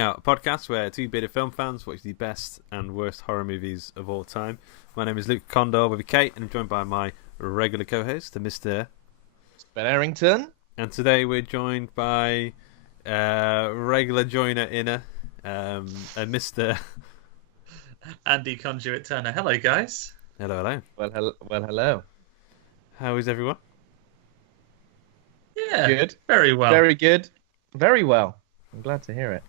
Hangout, a podcast where two bearded film fans watch the best and worst horror movies of all time. My name is Luke Condor with a Kate, and I'm joined by my regular co-host, Mr. Ben Errington. And today we're joined by regular joiner inner, and Mr. Andy Conduit-Turner. Hello, guys. Hello. Hello. How is everyone? Yeah, Good. Very well. Very good. Very well. I'm glad to hear it.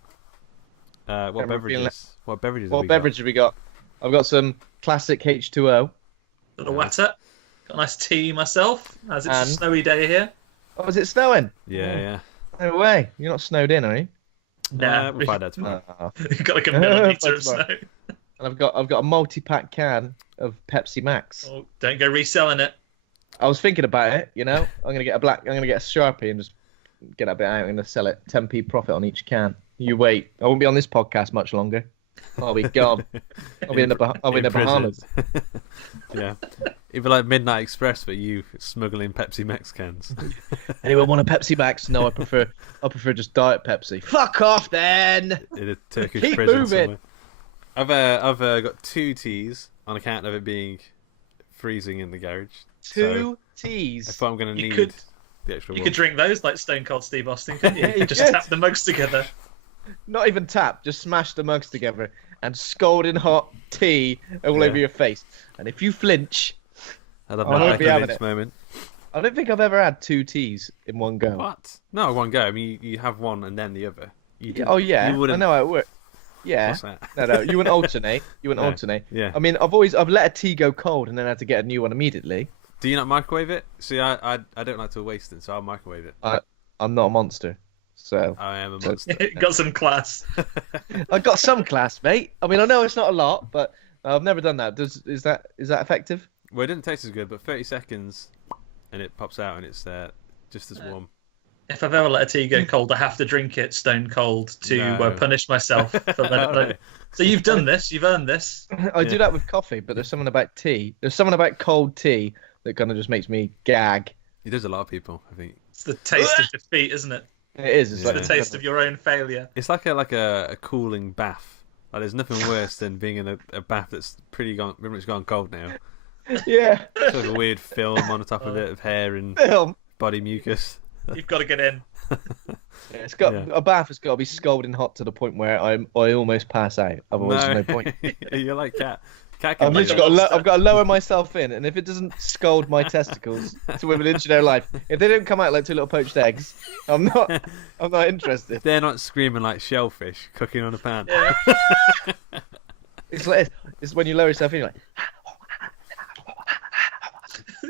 What beverages? What beverages? What beverage have we got? I've got some classic H2O. Got a water. Got a nice tea myself, as it's And- a snowy day here. Oh, is it snowing? Yeah. No way. You're not snowed in, are you? Nah, We'll find out tomorrow. We've got like a millimetre of Tomorrow. snow. And I've got a multi-pack can of Pepsi Max. Oh, don't go reselling it. I was thinking about it. You know, I'm gonna get a Sharpie and just get that bit out. I'm gonna sell it 10p profit on each can. You wait. I won't be on this podcast much longer. I'll be gone. I'll be in the Bahamas. Yeah. It'd be like Midnight Express, but you smuggling Pepsi Max cans. Anyone want a Pepsi Max? No, I prefer just Diet Pepsi. Fuck off then. In a Turkish Keep prison moving. somewhere. I've got 2 teas on account of it being freezing in the garage. Two teas. I thought I'm going to You need could- the extra You one. could drink those like Stone Cold Steve Austin, couldn't you? Yeah, you Just could. tap the mugs together. Not even tap, just smash the mugs together and scalding hot tea all Yeah. over your face. And if you flinch, I love I won't that be having this it. moment. I don't think I've ever had 2 teas in one go. What? No, one go. I mean, you have one and then the other. You Yeah, oh yeah, You I wouldn't. know how it works. Yeah, What's that? no, you wouldn't alternate. You wouldn't No. alternate. Yeah. I mean, I've let a tea go cold and then had to get a new one immediately. Do you not microwave it? See, I don't like to waste it, so I'll microwave it. I'm not a monster, so I am a monster. Got some class. I got some class, mate. I mean, I know it's not a lot, but I've never done that. Is that effective? Well, it didn't taste as good, but 30 seconds and it pops out and it's just as warm. If I've ever let a tea go cold, I have to drink it stone cold to No. punish myself for letting Oh, it. So you've done this. You've earned this. I do that with coffee, but there's something about tea. There's something about cold tea that kind of just makes me gag. It does a lot of people, I think. It's the taste of defeat, isn't it? It is. It's Yeah. the taste of your own failure. It's like a cooling bath. Like there's nothing worse than being in a bath that's pretty much gone cold now. Yeah. It's like a weird film on the top of it of hair and Film. body mucus. You've got to get in. Yeah, it's got Yeah. a bath has got to be scalding hot to the point where I almost pass out. Otherwise, there's no point. You're like cat. Cat can I've do literally that. I've got to lower myself in, and if it doesn't scald my testicles to within an inch of their life, if they don't come out like 2 little poached eggs, I'm not interested. They're not screaming like shellfish cooking on a pan. Yeah. It's when you lower yourself in, you're like.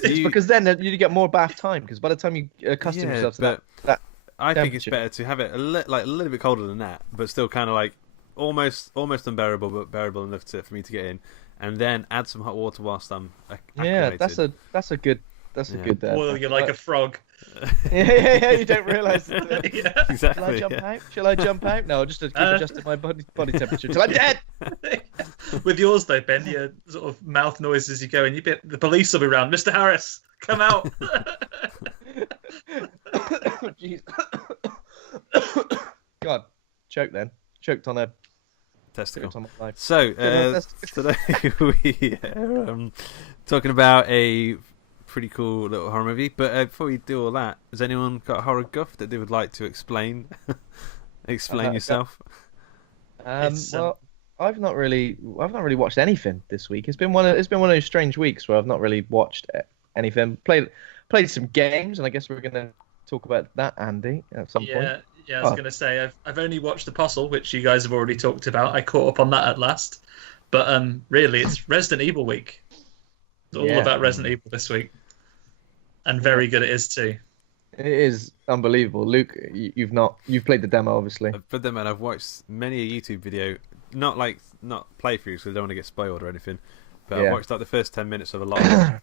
It's You- because then you get more bath time. Because by the time you accustom Yeah, yourself to but that I think it's temperature. better to have it a little bit colder than that, but still kind of like almost unbearable, but bearable enough for me to get in, and then add some hot water whilst I'm Yeah, acclimated. that's a good. Yeah. Boil you like a frog. Yeah. You don't realise it. Yeah. Shall I Exactly. jump Yeah. out? Shall I jump out? No, just to keep adjusting my body temperature till I'm dead. With yours though, Ben, your sort of mouth noise as you go, and the police will be around. Mr. Harris, come out. Jeez. God, choked then. Choked on Testicle. my life. So that's- today we are talking about a pretty cool little horror movie. But before we do all that, has anyone got a horror guff that they would like to explain? Explain yourself. It's, Well, I've not really watched anything this week. It's been one of those strange weeks where I've not really watched anything. Played some games, and I guess we're gonna talk about that, Andy, at some point. Yeah, I was going to say I've only watched Apostle, which you guys have already talked about. I caught up on that at last, but really, it's Resident Evil week. It's all Yeah. about Resident Evil this week, and very good it is too. It is unbelievable. Luke, you've played the demo, obviously. I've put them and I've watched many a YouTube video, not playthroughs because I don't want to get spoiled or anything, but Yeah. I've watched like the first 10 minutes of a lot of them.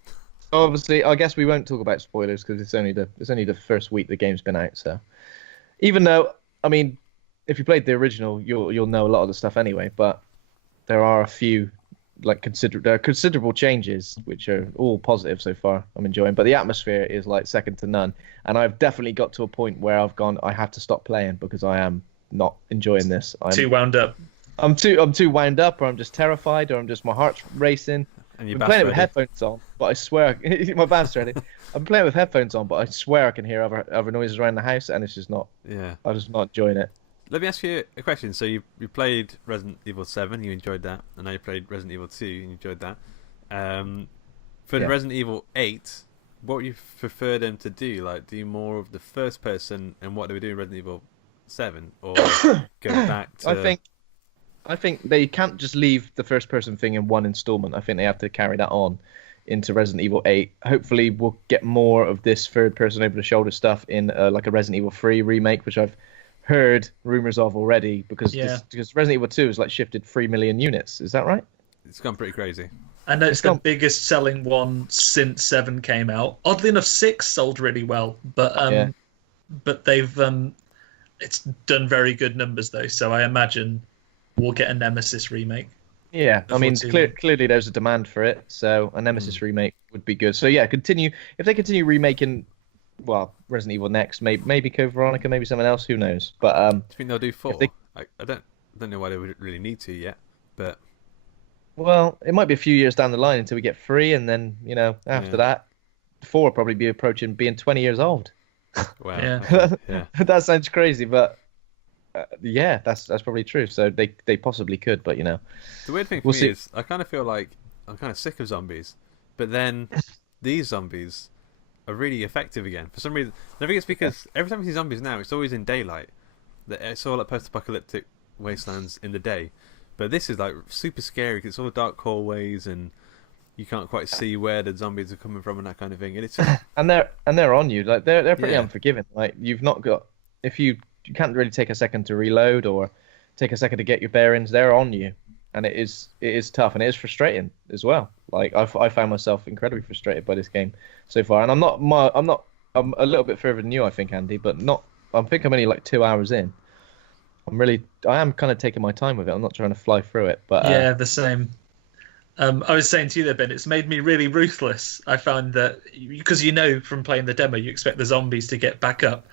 Obviously, I guess we won't talk about spoilers because it's only the first week the game's been out. So, even though, I mean, if you played the original, you'll know a lot of the stuff anyway. But there are a few there are considerable changes which are all positive so far. I'm enjoying, but the atmosphere is like second to none. And I've definitely got to a point where I've gone, I have to stop playing because I am not enjoying this. Too wound up. I'm too wound up, or I'm just terrified, or I'm just my heart's racing. And I'm playing it with headphones on, but I swear my band's ready. I'm playing it with headphones on, but I swear I can hear other noises around the house, and it's just not. Yeah. I'm just not enjoying it. Let me ask you a question. So you played Resident Evil 7, you enjoyed that, and now you played Resident Evil 2, and you enjoyed that. For Resident Evil 8, what would you prefer them to do? Like, do more of the first person and what they were doing in Resident Evil 7, or go back to? I think they can't just leave the first person thing in one installment. I think they have to carry that on into Resident Evil 8. Hopefully we'll get more of this third person over the shoulder stuff in like a Resident Evil 3 remake, which I've heard rumors of already, because Resident Evil 2 has like shifted 3 million units. Is that right? It's gone pretty crazy. I know it's the biggest selling one since 7 came out. Oddly enough, 6 sold really well, but they've it's done very good numbers though. So I imagine we'll get a Nemesis remake. Yeah, I mean, clearly there's a demand for it, so a Nemesis remake would be good. So yeah, if they continue remaking, well, Resident Evil next, maybe Code Veronica, maybe someone else, who knows? But do you think they'll do 4? I don't know why they would really need to yet, but well, it might be a few years down the line until we get 3, and then after that, 4 will probably be approaching being 20 years old. Wow. Yeah. Yeah. That sounds crazy, but. That's probably true. So they possibly could, but the weird thing for me is I kind of feel like I'm kind of sick of zombies, but then these zombies are really effective again for some reason. I think it's because every time we see zombies now, it's always in daylight. It's all like post-apocalyptic wastelands in the day, but this is like super scary because it's all dark hallways and you can't quite see where the zombies are coming from and that kind of thing. And it's and they're on you. Like they're pretty unforgiving. Like you've not got you can't really take a second to reload or take a second to get your bearings. They're on you, and it is tough, and it is frustrating as well. Like I found myself incredibly frustrated by this game so far, and I'm a little bit further than you, I think, Andy, but not. I think I'm only like 2 hours in. I am kind of taking my time with it. I'm not trying to fly through it, but yeah, the same. I was saying to you there, Ben, it's made me really ruthless. I found that because from playing the demo, you expect the zombies to get back up.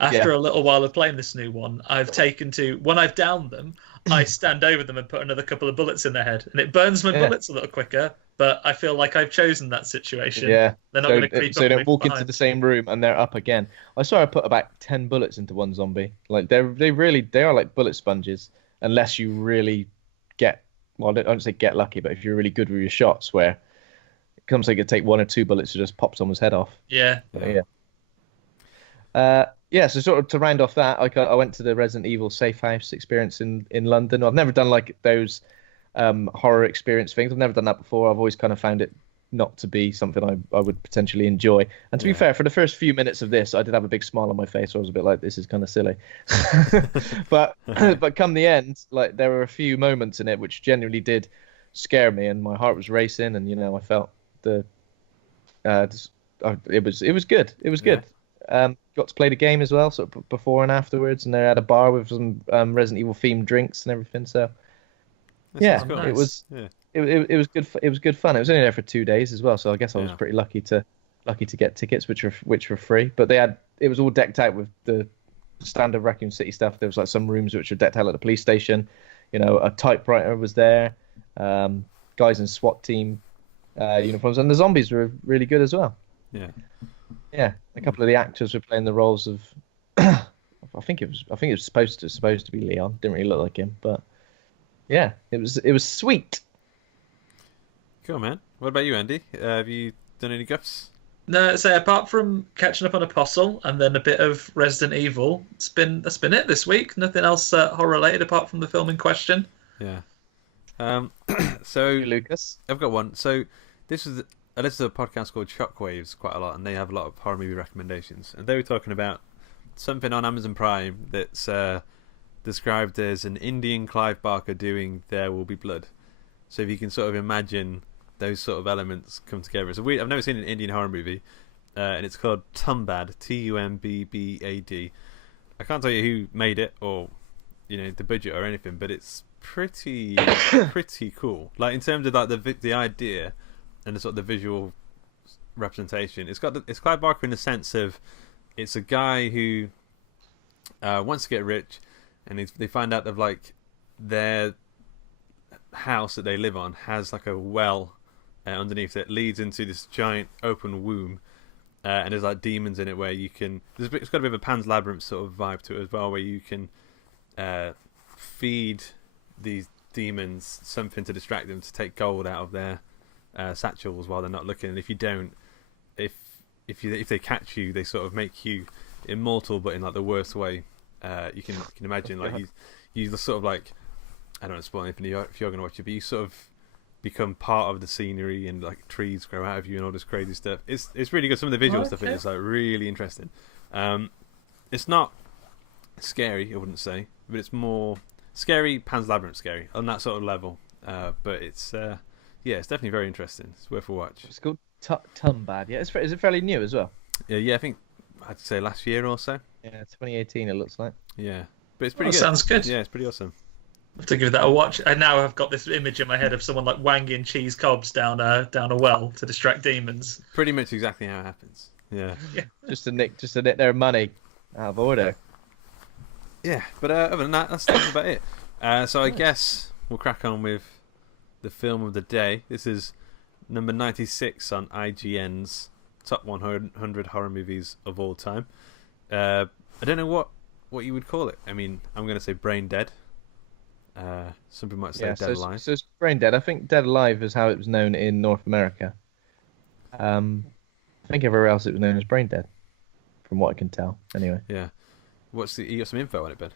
After a little while of playing this new one, I've taken to, when I've downed them, I stand over them and put another couple of bullets in their head. And it burns my bullets a little quicker, but I feel like I've chosen that situation. Yeah. They're not going to creep up. So they don't walk behind. into the same room and they're up again. I saw I put about 10 bullets into one zombie. Like they are like bullet sponges, unless you really get, well, I don't say get lucky, but if you're really good with your shots, where it comes like it take 1 or 2 bullets to just pop someone's head off. Yeah. So sort of to round off that, I went to the Resident Evil Safe House experience in London. I've never done like those horror experience things. I've never done that before. I've always kind of found it not to be something I would potentially enjoy. And to be fair, for the first few minutes of this, I did have a big smile on my face. So I was a bit like, this is kind of silly. but come the end, like there were a few moments in it which genuinely did scare me, and my heart was racing, and I felt it was good. It was good. Got to play the game as well, sort of before and afterwards, and they had a bar with some Resident Evil themed drinks and everything. So cool. It was good. It was good fun. It was only there for 2 days as well, so I guess I was pretty lucky to get tickets, which were free. But it was all decked out with the standard Raccoon City stuff. There was like some rooms which were decked out at the police station. A typewriter was there. Guys in SWAT team uniforms, and the zombies were really good as well. Yeah, a couple of the actors were playing the roles of. I think it was supposed to be Leon. Didn't really look like him, but yeah, it was sweet. Cool, man. What about you, Andy? Have you done any guffs? No, so apart from catching up on Apostle and then a bit of Resident Evil, that's been it this week. Nothing else horror related apart from the film in question. Yeah. So Lucas, I've got one. So this is. I listen to a podcast called Shockwaves quite a lot, and they have a lot of horror movie recommendations. And they were talking about something on Amazon Prime that's described as an Indian Clive Barker doing There Will Be Blood. So if you can sort of imagine those sort of elements come together. So I've never seen an Indian horror movie, and it's called Tumbad, Tumbbad. I can't tell you who made it or the budget or anything, but it's pretty cool. Like in terms of like the idea. And the sort of the visual representation, it's Clive Barker in the sense of it's a guy who wants to get rich, and they find out that like their house that they live on has like a well underneath it, leads into this giant open womb, and there's like demons in it where you can. It's got a bit of a Pan's Labyrinth sort of vibe to it as well, where you can feed these demons something to distract them, to take gold out of their satchels while they're not looking. And if you don't, if they catch you, they sort of make you immortal, but in like the worst way. You can imagine like you sort of like, I don't want to spoil anything if you're going to watch it, but you sort of become part of the scenery, and like trees grow out of you and all this crazy stuff. It's really good. Some of the visual stuff in it is like really interesting. It's not scary, I wouldn't say, but it's more scary, Pan's Labyrinth scary on that sort of level. But it's it's definitely very interesting. It's worth a watch. It's called Tumbad. Yeah, is it fairly new as well? Yeah, I think I'd say last year or so. Yeah, 2018 it looks like. Yeah, but it's pretty good. Sounds good. Yeah, it's pretty awesome. I have to give that a watch. And now I've got this image in my head of someone like wanging cheese cobs down a well to distract demons. Pretty much exactly how it happens. Yeah. Just to nick their money out of order. Yeah, but other than that, that's about it. So I guess we'll crack on with the film of the day. This is number 96 on IGN's top 100 horror movies of all time. I don't know what you would call it. I mean, I'm going to say Braindead. Some people might say Dead Alive. So it's Braindead. I think Dead Alive is how it was known in North America. I think everywhere else it was known as Braindead, from what I can tell. Anyway. Yeah. You got some info on it, Ben?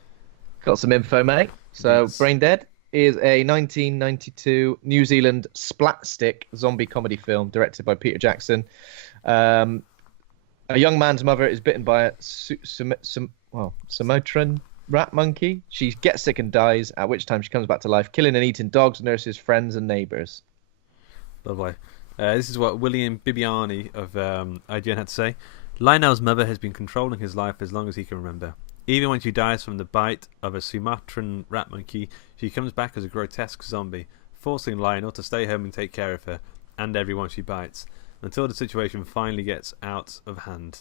Got some info, mate. So Yes. Braindead is a 1992 New Zealand splatstick zombie comedy film directed by Peter Jackson. A young man's mother is bitten by a Sumatran rat monkey. She gets sick and dies, at which time she comes back to life, killing and eating dogs, nurses, friends, and neighbours. Lovely. This is what William Bibiani of IGN had to say. Lionel's mother has been controlling his life as long as he can remember. Even when she dies from the bite of a Sumatran rat monkey, she comes back as a grotesque zombie, forcing Lionel to stay home and take care of her and everyone she bites, until the situation finally gets out of hand,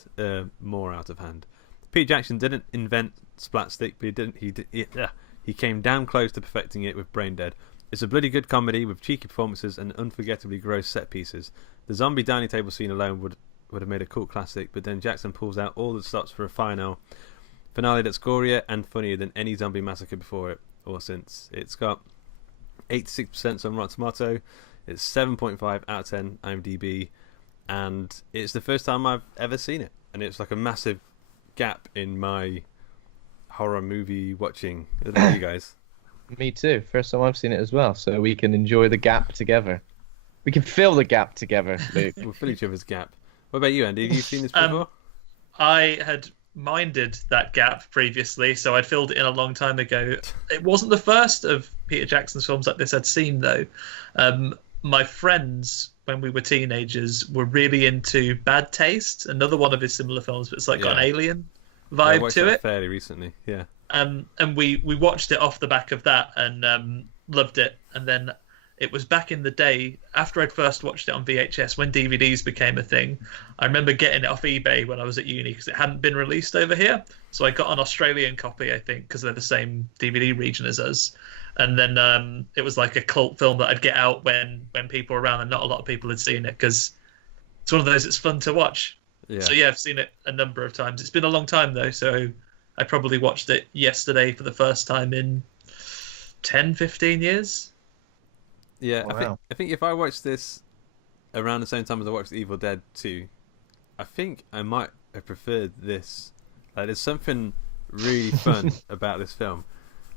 more out of hand. Peter Jackson didn't invent splatstick, but he came down close to perfecting it with Braindead. It's a bloody good comedy with cheeky performances and unforgettably gross set pieces. The zombie dining table scene alone would have made a cult classic, but then Jackson pulls out all the stops for a finale that's gorier and funnier than any zombie massacre before it or since. It's got 86% on Rotten Tomato. It's 7.5 out of 10 IMDb, and it's the first time I've ever seen it, and it's like a massive gap in my horror movie watching. I don't know you guys. Me too. First time I've seen it as well, so we can enjoy the gap together. We can fill the gap together, Luke. We'll fill each other's gap. What about you, Andy? Have you seen this before? I had minded that gap previously, so I'd filled it in a long time ago. It wasn't the first of Peter Jackson's films like this I'd seen, though. My friends, when we were teenagers, were really into Bad Taste, another one of his similar films, but it's like got an alien vibe to it. Fairly recently, yeah. And we watched it off the back of that and loved it. And then it was back in the day, after I'd first watched it on VHS, when DVDs became a thing. I remember getting it off eBay when I was at uni because it hadn't been released over here. So I got an Australian copy, I think, because they're the same DVD region as us. And then it was like a cult film that I'd get out when people were around and not a lot of people had seen it, because it's one of those that's fun to watch. Yeah. So yeah, I've seen it a number of times. It's been a long time though, so I probably watched it yesterday for the first time in 10, 15 years. Yeah, Wow. I think if I watched this around the same time as I watched Evil Dead 2, I think I might have preferred this. Like, there's something really fun about this film.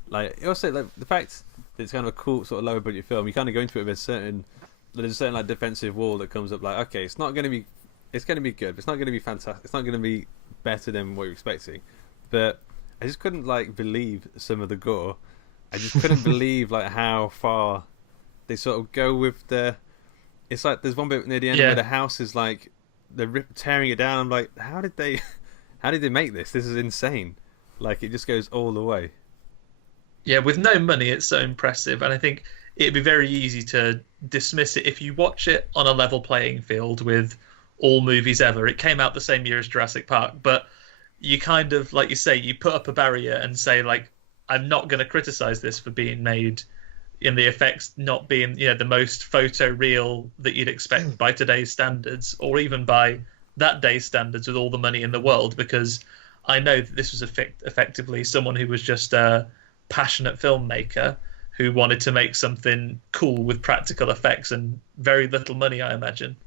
Like, also, like, the fact that it's kind of a cool sort of lower budget film, you kind of go into it with there's a certain like defensive wall that comes up. Like, okay, it's going to be good. It's not going to be fantastic. It's not going to be better than what you're expecting. But I just couldn't like believe some of the gore. I just couldn't believe like how far they sort of go with the. It's like there's one bit near the end where the house is like they're tearing it down. I'm like, how did they make this? This is insane. Like, it just goes all the way. Yeah, with no money, it's so impressive, and I think it'd be very easy to dismiss it if you watch it on a level playing field with all movies ever. It came out the same year as Jurassic Park, but you kind of, like you say, you put up a barrier and say, like, I'm not going to criticize this for being made in the effects not being, the most photo real that you'd expect by today's standards, or even by that day's standards with all the money in the world, because I know that this was effectively someone who was just a passionate filmmaker who wanted to make something cool with practical effects and very little money, I imagine.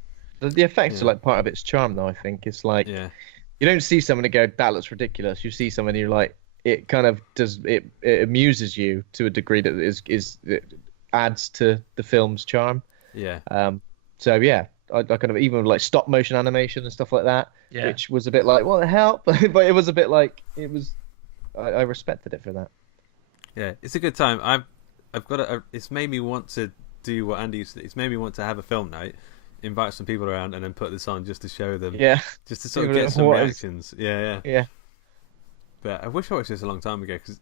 The effects are like part of its charm, though. I think it's like you don't see someone and go, "That looks ridiculous." You see someone, and you're like, it kind of does. It amuses you to a degree that it adds to the film's charm. Yeah. So yeah, I kind of even like stop motion animation and stuff like that, which was a bit like, what the hell? But it was a bit like it was. I respected it for that. Yeah, it's a good time. I've got it's made me want to do what Andy used to do. It's made me want to have a film night, invite some people around, and then put this on just to show them. Yeah. Just to sort of get some reactions. Yeah. But I wish I watched this a long time ago, because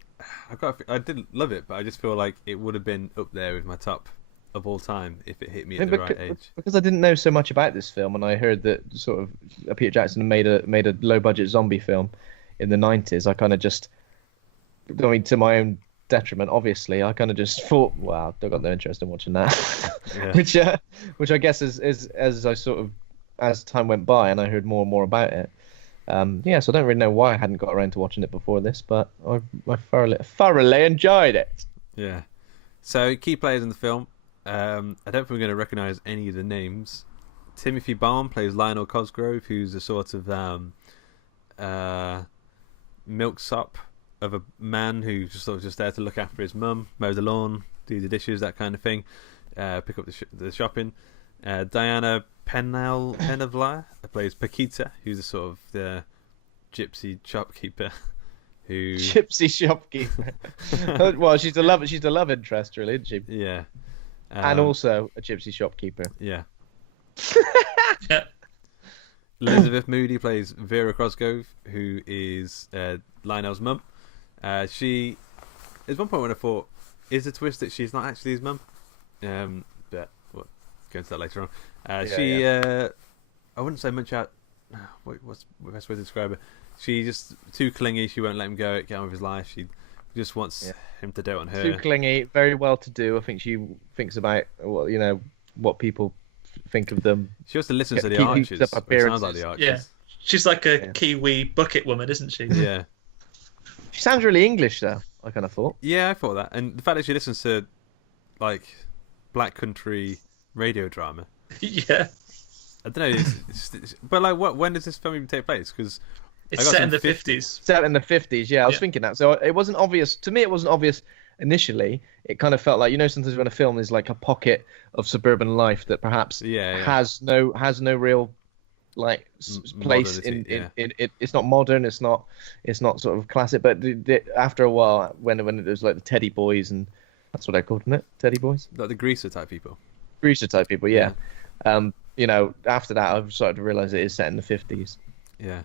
I did love it, but I just feel like it would have been up there with my top of all time if it hit me at the right age. Because I didn't know so much about this film, and I heard that sort of Peter Jackson made a low budget zombie film in the 90s. I kind of just, I mean, to my own detriment, obviously, I kind of just thought, wow, I've got no interest in watching that. which I guess is as time went by and I heard more and more about it. So I don't really know why I hadn't got around to watching it before this, but I thoroughly enjoyed it. Yeah. So key players in the film. I don't think we're going to recognise any of the names. Timothy Balm plays Lionel Cosgrove, who's a sort of milksop of a man who's just there to look after his mum, mow the lawn, do the dishes, that kind of thing, pick up the shopping. Diana Penavla plays Paquita, who's a sort of the gypsy shopkeeper. Gypsy shopkeeper. Well, she's a love interest, really, isn't she? Yeah. And also a gypsy shopkeeper. Yeah. Elizabeth Moody plays Vera Cosgrove, who is Lionel's mum. She, there's one point when I thought, is the twist that she's not actually his mum? But we'll go into that later on. I wouldn't say much out. What's the best way to describe her? She's just too clingy. She won't let him get on with his life. She just wants him to do it on her. Too clingy, very well to do. I think she thinks about what people think of them. She also listens to the Archers. It sounds like the Archers. Yeah, she's like a Kiwi bucket woman, isn't she? Yeah. She sounds really English, though. I kind of thought. Yeah, I thought that, and the fact that she listens to like black country radio drama. Yeah. I don't know, but like, when does this film even take place? Because it's set in the 50s. Set in the 50s, yeah. I was thinking that. So it wasn't obvious to me. It wasn't obvious initially. It kind of felt like, sometimes when a film is like a pocket of suburban life that perhaps has no real like place in it. It's not modern. It's not sort of classic. But after a while, when it was like the Teddy Boys, and that's what they're called, isn't it? Teddy Boys. Like the Greaser type people. Greaser type people, yeah. After that, I've started to realise it is set in the 50s. Yeah.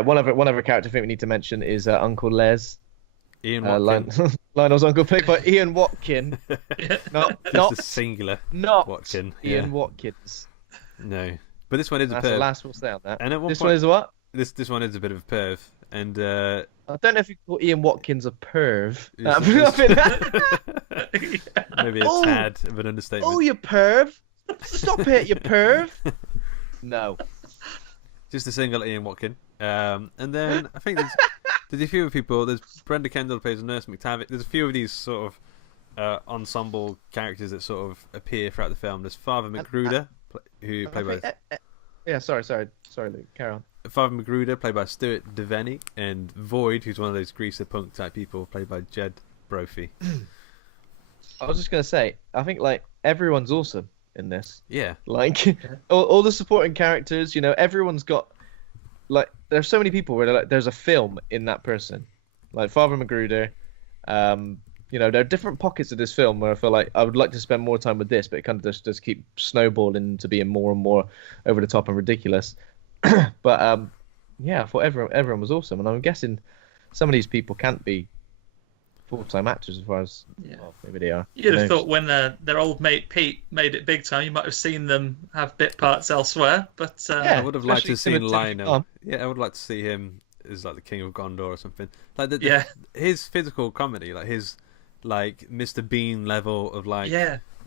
One other character I think we need to mention is Uncle Les. Ian Watkin. Lionel's uncle, played by Ian Watkin. not the singular. Not Watkin. Ian Watkins. No, but this one is That's a perv. the last we'll say on that. And at this one is what? This one is a bit of a perv, and I don't know if you call Ian Watkins a perv. Maybe a tad of an understatement. Oh, you perv! Stop it, you perv! No. Just a single Ian Watkin. And then I think there's a few other people. There's Brenda Kendall plays Nurse McTavish. There's a few of these sort of ensemble characters that sort of appear throughout the film. There's Father Magruder, who played by... sorry, Luke. Carry on. Father Magruder, played by Stuart Devaney, and Void, who's one of those greaser punk type people, played by Jed Brophy. I was just gonna say, I think like everyone's awesome in this. Yeah. Like all the supporting characters, everyone's got like there's so many people where like there's a film in that person. Like Father Magruder, there are different pockets of this film where I feel like I would like to spend more time with this, but it kind of just keep snowballing to being more and more over the top and ridiculous. But I thought everyone was awesome, and I'm guessing some of these people can't be full-time actors as far as maybe they are. You'd have thought when their old mate Pete made it big time, you might have seen them have bit parts elsewhere. But I would have liked to see Lionel. Yeah, I would like to see him is like the king of Gondor or something. Like his physical comedy, like his like Mr. Bean level of like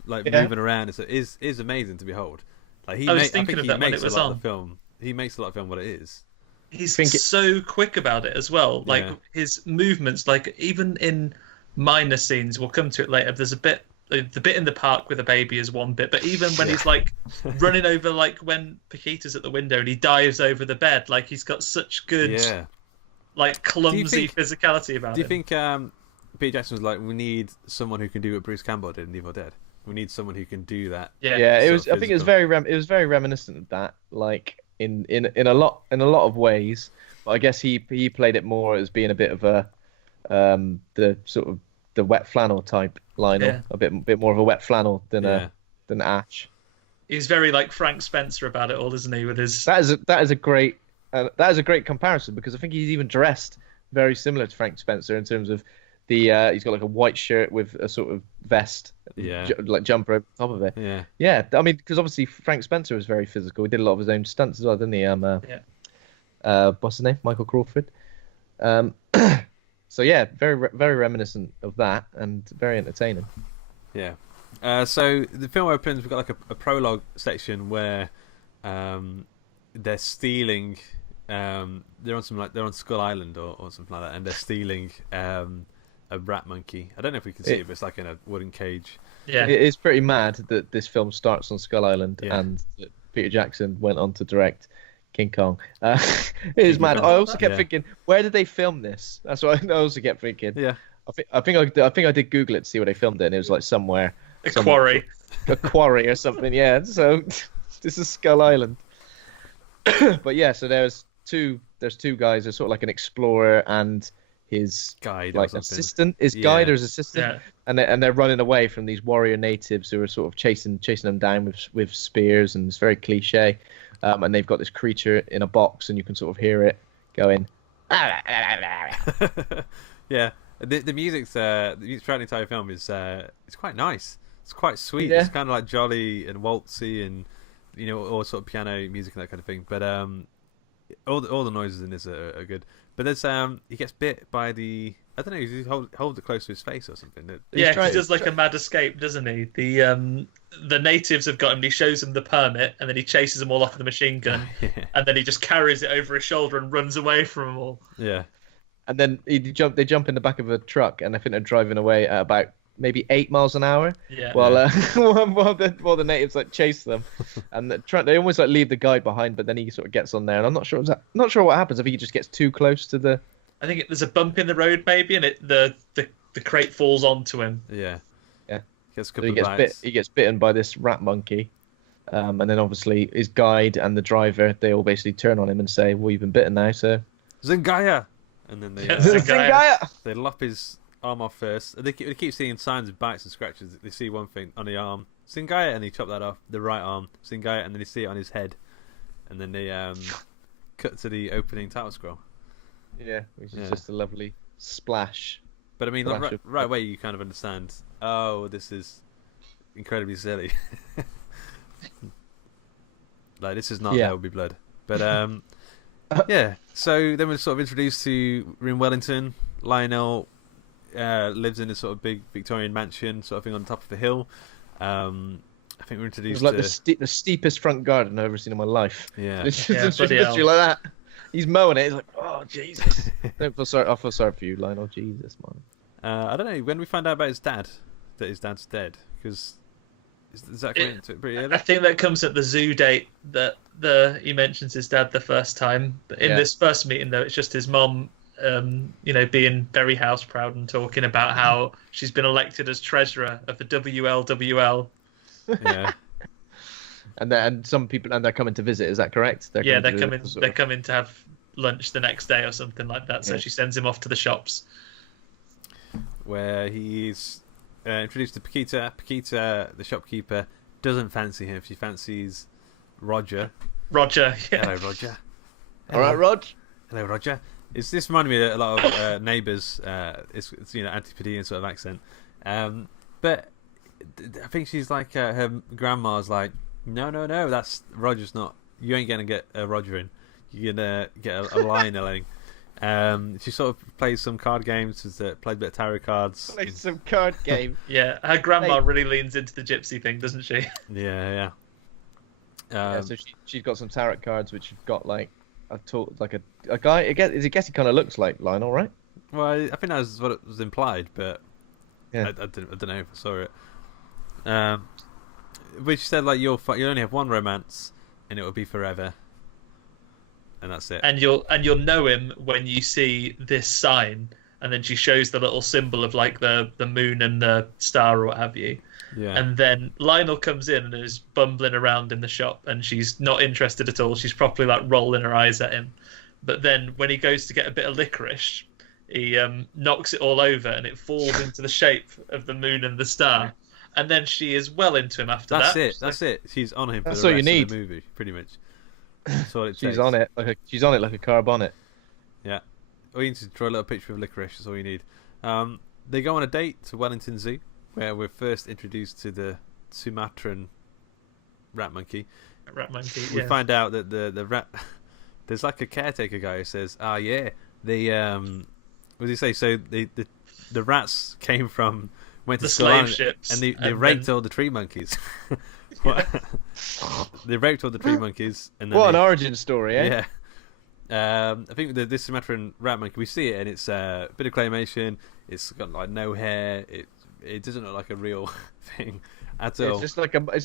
moving around is amazing to behold. Like I was thinking of that when it was on. He makes a lot of film what it is. He's so quick about it as well. Like his movements, like even in minor scenes, we'll come to it later. There's a bit, the bit in the park with the baby is one bit, but even when he's like running over, like when Paquita's at the window and he dives over the bed, like he's got such good, like clumsy physicality about him. Do you think Peter Jackson was like, we need someone who can do what Bruce Campbell did in Evil Dead? We need someone who can do that. Yeah. It was. I think it was very reminiscent of that. Like in a lot of ways. But I guess he played it more as being a bit of a the sort of the wet flannel type Lionel, a bit more of a wet flannel than Ash. He's very like Frank Spencer about it all, isn't he? With his that is a great comparison, because I think he's even dressed very similar to Frank Spencer in terms of he's got like a white shirt with a sort of vest, like jumper over the top of it. Yeah. I mean, because obviously Frank Spencer was very physical. He did a lot of his own stunts as well, didn't he? What's his name? Michael Crawford. So yeah, very very reminiscent of that and very entertaining. Yeah. So the film opens. We've got like a prologue section where they're stealing. They're on Skull Island or something like that, and they're stealing a rat monkey. I don't know if we can see it, but it's like in a wooden cage. Yeah, it is pretty mad that this film starts on Skull Island and that Peter Jackson went on to direct King Kong. It is mad. I also kept thinking, where did they film this? That's what I also kept thinking. Yeah, I think I did Google it to see where they filmed it, and it was like somewhere. A quarry or something. Yeah. So this is Skull Island. But yeah, so there's two guys. There's sort of like an explorer and his guide, like assistant, guide or his assistant, and they're running away from these warrior natives who are sort of chasing them down with spears, and it's very cliche. And they've got this creature in a box, and you can sort of hear it going. Yeah, the music's throughout the entire film is it's quite nice. It's quite sweet. It's kind of like jolly and waltzy, and all sort of piano music and that kind of thing. But all the noises in this are good. But there's he gets bit by the, I don't know, he holds it close to his face or something. He does like a mad escape, doesn't he? The natives have got him. And he shows them the permit, and then he chases them all off with a machine gun, and then he just carries it over his shoulder and runs away from them all. Yeah. And then they jump in the back of a truck, and I think they're driving away at about maybe 8 miles an hour. Yeah. While the natives like chase them, and they almost like leave the guy behind, but then he sort of gets on there, and I'm not sure what happens if he just gets too close to the. I think there's a bump in the road maybe, and the crate falls onto him. Yeah. So he gets bitten by this rat monkey, and then obviously his guide and the driver, they all basically turn on him and say, "Well, you've been bitten now, so." Zingaya! And then they Zingaya! They lop his arm off first. They keep seeing signs of bites and scratches. They see one thing on the arm, Zingaya, and they chop that off. The right arm, Zingaya, and then they see it on his head, and then they cut to the opening title scroll. Yeah, which is just a lovely splash. But I mean, right away you kind of understand. Oh, this is incredibly silly. Like this is not There Will Be Blood. But yeah. So then we're sort of introduced to Room Wellington. Lionel lives in a sort of big Victorian mansion, sort of thing on top of a hill. I think we're introduced like the steepest front garden I've ever seen in my life. Yeah, it's literally like that. He's mowing it. He's like, oh Jesus! I feel sorry for you, Lionel. Jesus, man. I don't know when we find out about his dad, that his dad's dead, because is that coming into it pretty early? I think that comes at the zoo date that he mentions his dad the first time. But in this first meeting, though, it's just his mom, being very house proud and talking about how she's been elected as treasurer of the WLWL. Yeah. And some people, and they're coming to visit. Is that correct? They're coming to have lunch the next day or something like that. So she sends him off to the shops, where he's introduced to Paquita. Paquita, the shopkeeper, doesn't fancy him. She fancies Roger. Roger. Yeah. Hello, Roger. All right, Rog. Hello, Roger. This reminded me of a lot of Neighbours. It's Antipodean sort of accent. But I think she's like her grandma's like, no, that's Roger's not. You ain't gonna get a Roger in. You're gonna get a Lionel in. She sort of plays some card games, played a bit of tarot cards. Play some card game. Yeah, her grandma really leans into the gypsy thing, doesn't she? Yeah. So she's got some tarot cards, which have got like a guy. I guess he kind of looks like Lionel, right? Well, I think that was what it was implied, but yeah. I don't know if I saw it. But she said like you only have one romance, and it will be forever, and that's it. And you'll know him when you see this sign, and then she shows the little symbol of like the moon and the star or what have you. Yeah. And then Lionel comes in and is bumbling around in the shop, and she's not interested at all. She's properly like rolling her eyes at him. But then when he goes to get a bit of licorice, he knocks it all over, and it falls into the shape of the moon and the star. And then she is well into him after that. That's it. She's on him for That's the all rest you need. of the movie, pretty much. That's all it She's takes. on it like a car bonnet. Yeah. All you need to draw a little picture of licorice. That's all you need. They go on a date to Wellington Zoo, where we're first introduced to the Sumatran rat monkey. We find out that the rat. There's like a caretaker guy who says, "Ah, yeah, what does he say? So the rats went to the school slave ships, and they raped all the tree monkeys." They raped all the tree monkeys, and then what an origin story, eh? Yeah. I think this Sumatran rat monkey, we see it, and it's a bit of claymation. It's got like no hair. It doesn't look like a real thing at all. It's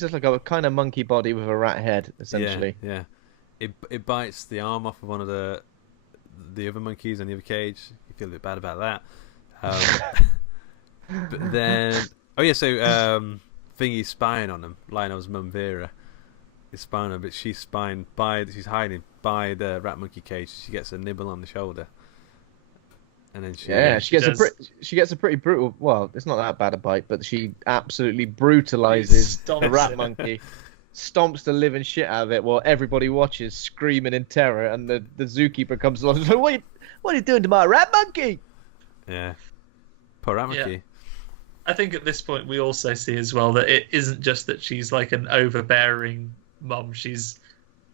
just like a kind of monkey body with a rat head, essentially. Yeah. It bites the arm off of one of the other monkeys in the other cage. You feel a bit bad about that. But then, Thingy's spying on him. Lionel's mum Vera is spying on him, but she's hiding by the rat monkey cage. She gets a nibble on the shoulder, and then she gets a pretty brutal. Well, it's not that bad a bite, but she absolutely brutalizes the rat monkey. Stomps the living shit out of it while everybody watches, screaming in terror, and the zookeeper comes along and says, what are you doing to my rat monkey? Yeah. Poor rat monkey. Yeah. I think at this point we also see as well that it isn't just that she's like an overbearing mum. She's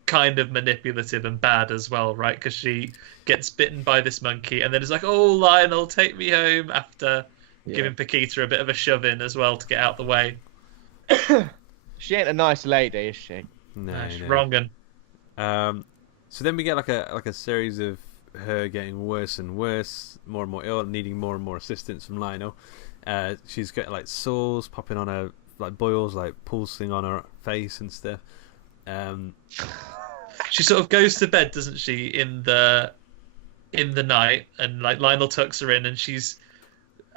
kind of manipulative and bad as well, right? Because she gets bitten by this monkey and then is like, "Oh, Lionel, take me home," after giving Paquita a bit of a shove in as well to get out the way. She ain't a nice lady, is she? No, she's wronging. So then we get like a series of her getting worse and worse, more and more ill, and needing more and more assistance from Lionel. She's got like sores popping on her, like boils, like pulsing on her face and stuff. She sort of goes to bed, doesn't she, in the night, and like Lionel tucks her in, and she's,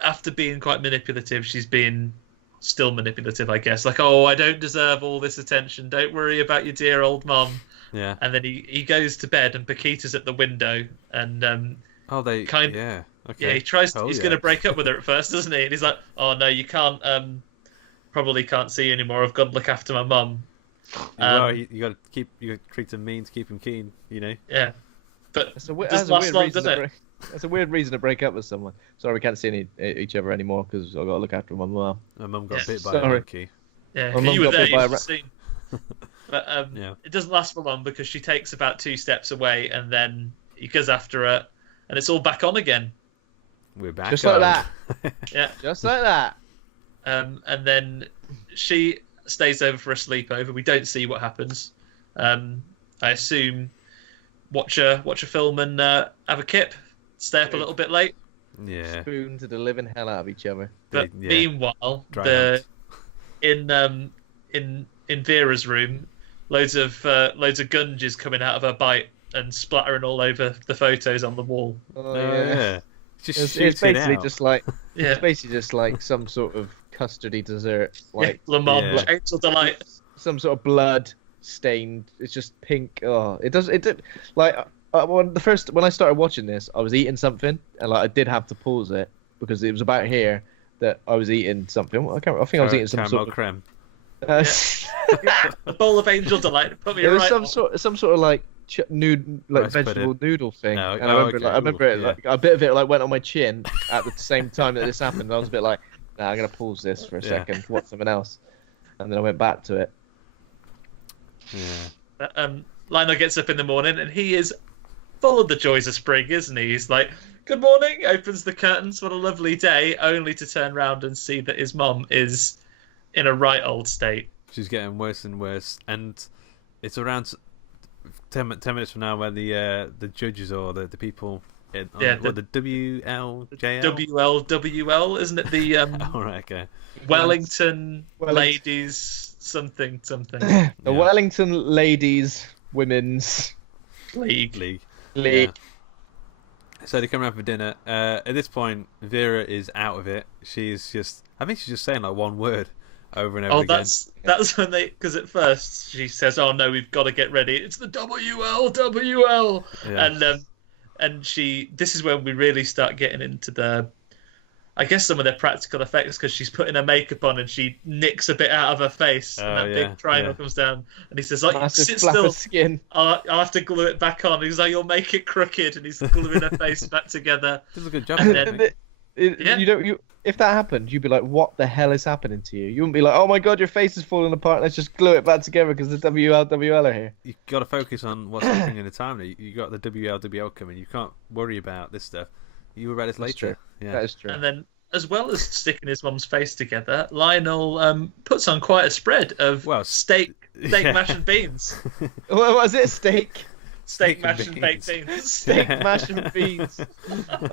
after being quite manipulative, she's being still manipulative, I guess. Like, "Oh, I don't deserve all this attention. Don't worry about your dear old mum." Yeah. And then he goes to bed, and Paquita's at the window, and Okay. Yeah, he tries. He's going to break up with her at first, doesn't he? And he's like, "Oh no, you can't. Probably can't see you anymore. I've got to look after my mum." You got to treat him mean to keep him keen, you know. Yeah, but that's a weird reason to break up with someone. Sorry, we can't see each other anymore because I've got to look after my mum. My mum got bit by a monkey. Yeah, you were there. You've seen. But it doesn't last for long because she takes about 2 steps away, and then he goes after her, and it's all back on again. We're back. Just like that. Yeah. Just like that. And then she stays over for a sleepover. We don't see what happens. I assume watch a film and have a kip. Stay up a little bit late. Yeah. Spoon to the living hell out of each other. But meanwhile, in Vera's room, loads of gunges coming out of her bite and splattering all over the photos on the wall. Oh yeah. It's basically just like it's basically just like some sort of custardy dessert, like Lamont, Angel Delight. Some sort of blood stained. It's just pink. Oh, it did like when I started watching this, I was eating something and like I did have to pause it because it was about here that I was eating something. I think I was eating some sort of creme. A bowl of Angel Delight. Put me it was right some sort of like vegetable noodle thing. No, and I remember it like a bit of it like went on my chin at the same time that this happened. And I was a bit like, "Nah, I'm gonna pause this for a second, watch something else," and then I went back to it. Yeah. Lionel gets up in the morning and he is full of the joys of spring, isn't he? He's like, "Good morning," opens the curtains, what a lovely day, only to turn round and see that his mom is in a right old state. She's getting worse and worse, and it's around 10 minutes from now where the judges or the people the WLJL? WLWL, isn't it? The all right, okay. Wellington Ladies something. The Wellington Ladies Women's League. Yeah. So they come around for dinner. At this point, Vera is out of it. I think she's just saying like one word over and over again. That's when because at first she says, "Oh no, we've got to get ready. It's the WL." Yeah. And this is when we really start getting into I guess some of their practical effects, because she's putting her makeup on and she nicks a bit out of her face, and that big triangle comes down, and he says, "Like, sit still. Skin. I'll have to glue it back on." He's like, "You'll make it crooked," and he's gluing her face back together. Does a good job. And then, if that happened, you'd be like, "What the hell is happening to you?" You wouldn't be like, "Oh my god, your face is falling apart. Let's just glue it back together because the WLWL are here." You got to focus on what's happening in the time. You got the WLWL coming. You can't worry about this stuff. You worry about this later. True. Yeah, that is true. And then, as well as sticking his mum's face together, Lionel puts on quite a spread of steak mash and beans. What was it? Steak mash and baked beans. Steak mash and beans.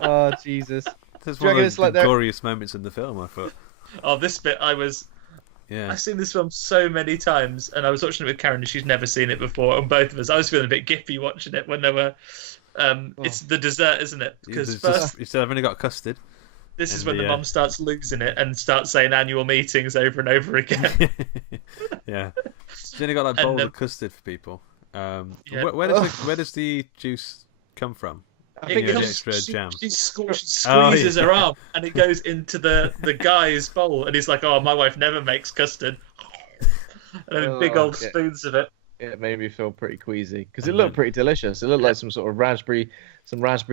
Oh Jesus! That's one of the glorious moments in the film, I thought. Oh, this bit I've seen this film so many times, and I was watching it with Karen, and she's never seen it before. And both of us, I was feeling a bit gippy watching it when they were. It's the dessert, isn't it? Because first you said I've only got custard. This is when the mum starts losing it and starts saying annual meetings over and over again. Yeah, she's only got that bowl of custard for people. Where does the juice come from? I think the extra jam. She squeezes her arm, and it goes into the guy's bowl, and he's like, "Oh, my wife never makes custard." And then big old spoons of it. It made me feel pretty queasy because it looked pretty delicious. It looked like some sort of raspberry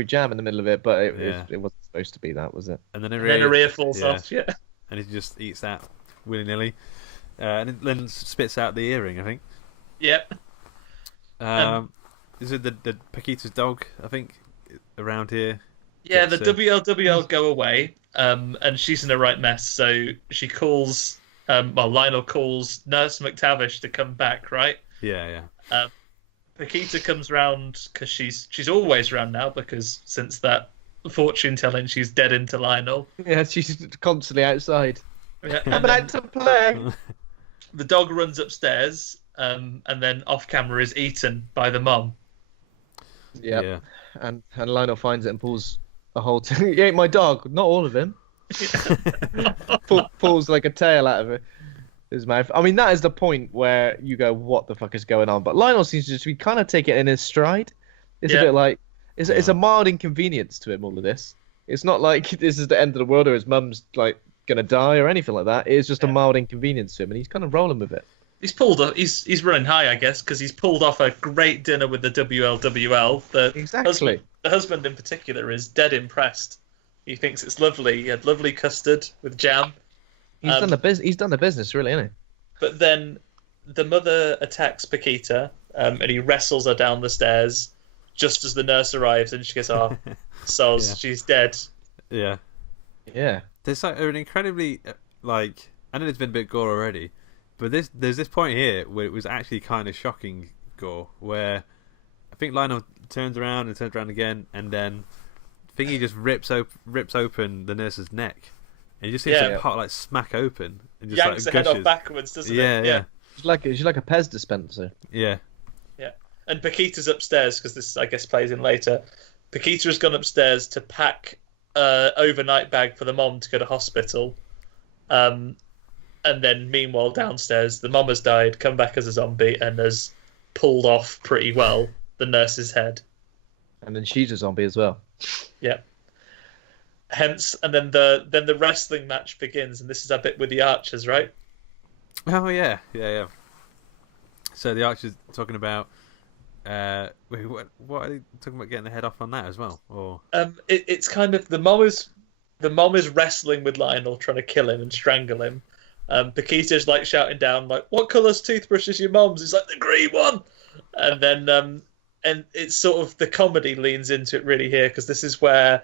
jam in the middle of it, but it wasn't supposed to be that, was it? And then her ear falls off. Yeah. And he just eats that willy nilly, and then spits out the earring, I think. Yep. Is it the Paquita's dog? I think around here. Yeah, the WLWL go away, and she's in a right mess. So she calls. Lionel calls Nurse McTavish to come back, right? Yeah. Paquita comes round because she's always round now, because since that fortune telling, she's dead into Lionel. Yeah, she's constantly outside. Yeah, I'm out to play. The dog runs upstairs, and then off camera is eaten by the mum. Yeah. And Lionel finds it and pulls a whole. He ate my dog, not all of him. Pulls like a tail out of his mouth. I mean, that is the point where you go, "What the fuck is going on?" But Lionel seems to just be kind of taking it in his stride. It's a bit like it's a mild inconvenience to him. All of this. It's not like this is the end of the world or his mum's like gonna die or anything like that. It's just a mild inconvenience to him, and he's kind of rolling with it. He's pulled up. He's running high, I guess, because he's pulled off a great dinner with the WLWL. Exactly. The husband in particular is dead impressed. He thinks it's lovely. He had lovely custard with jam. He's done the business, really, hasn't he? But then the mother attacks Paquita, and he wrestles her down the stairs just as the nurse arrives, and she goes, "Oh, soz, she's dead." Yeah. Yeah. There's like an incredibly I know it's been a bit gore already, but there's this point here where it was actually kind of shocking gore, where I think Lionel turns around again, and then I think he just rips open the nurse's neck, and you just see that part smack open and just yanks her head off backwards, doesn't it? Yeah. She's like a Pez dispenser. Yeah. And Paquita's upstairs, because this I guess plays in later. Paquita has gone upstairs to pack overnight bag for the mom to go to hospital. And then meanwhile downstairs, the mom has died, come back as a zombie, and has pulled off pretty well the nurse's head. And then she's a zombie as well. Yeah. Hence, and then the wrestling match begins, and this is a bit with the archers, right? Oh yeah. So the archers talking about what are they talking about, getting the head off on that as well, or it's kind of the mom is wrestling with Lionel, trying to kill him and strangle him. Paquita's shouting down "What colour's toothbrush is your mom's?" He's like, "The green one." And then and it's sort of the comedy leans into it really here, because this is where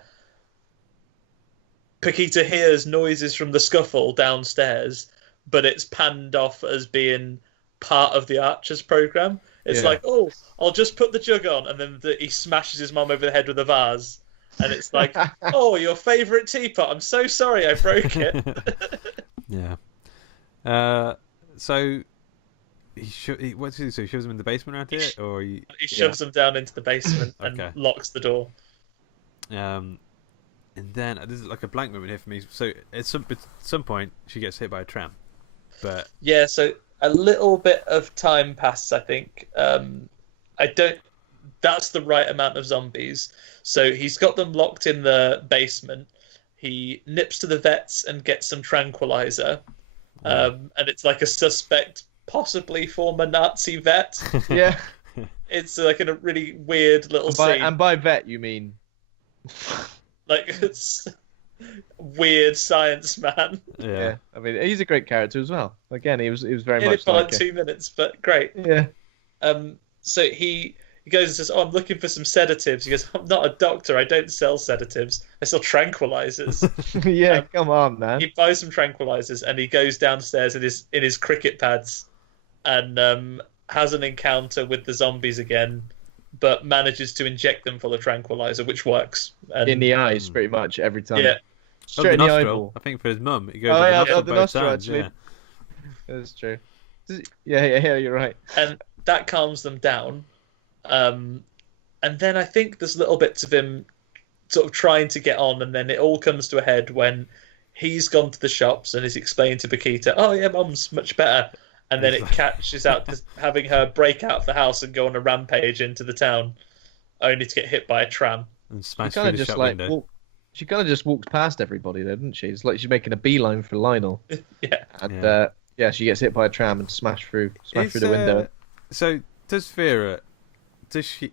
Paquita hears noises from the scuffle downstairs, but it's panned off as being part of the Archers program. It's like, oh, I'll just put the jug on, and then he smashes his mum over the head with a vase, and it's like, oh, your favourite teapot. I'm so sorry I broke it. Yeah. So what does he do? So he shoves him in the basement around here, or he shoves them down into the basement and locks the door. And then this is like a blank moment here for me. So at some point she gets hit by a tram, but so a little bit of time passes, I think. That's the right amount of zombies. So he's got them locked in the basement. He nips to the vets and gets some tranquilizer. And it's like a suspect, possibly former Nazi vet. Yeah. It's like a really weird little scene. And by vet, you mean... like, it's weird science man. Yeah. I mean, he's a great character as well. Again, he was very much for like 2 minutes, but great. Yeah. So he goes and says, "Oh, I'm looking for some sedatives." He goes, "I'm not a doctor. I don't sell sedatives. I sell tranquilizers." Yeah, come on, man. He buys some tranquilizers and he goes downstairs in his cricket pads and has an encounter with the zombies again, but manages to inject them full of tranquilizer, which works. And... in the eyes, pretty much every time. Yeah. Straight in the eyeball. I think for his mum, he goes the nostril actually. Yeah. That's true. Yeah, you're right. And that calms them down. And then I think there's little bits of him sort of trying to get on, and then it all comes to a head when he's gone to the shops and he's explaining to Paquita, "Oh yeah, Mum's much better." And then it catches out to having her break out of the house and go on a rampage into the town, only to get hit by a tram. And smash through the shop window. She kind of just walks past everybody, though, doesn't she? It's like she's making a beeline for Lionel. Yeah. And she gets hit by a tram and smashed through the window. So does Vera? Does she?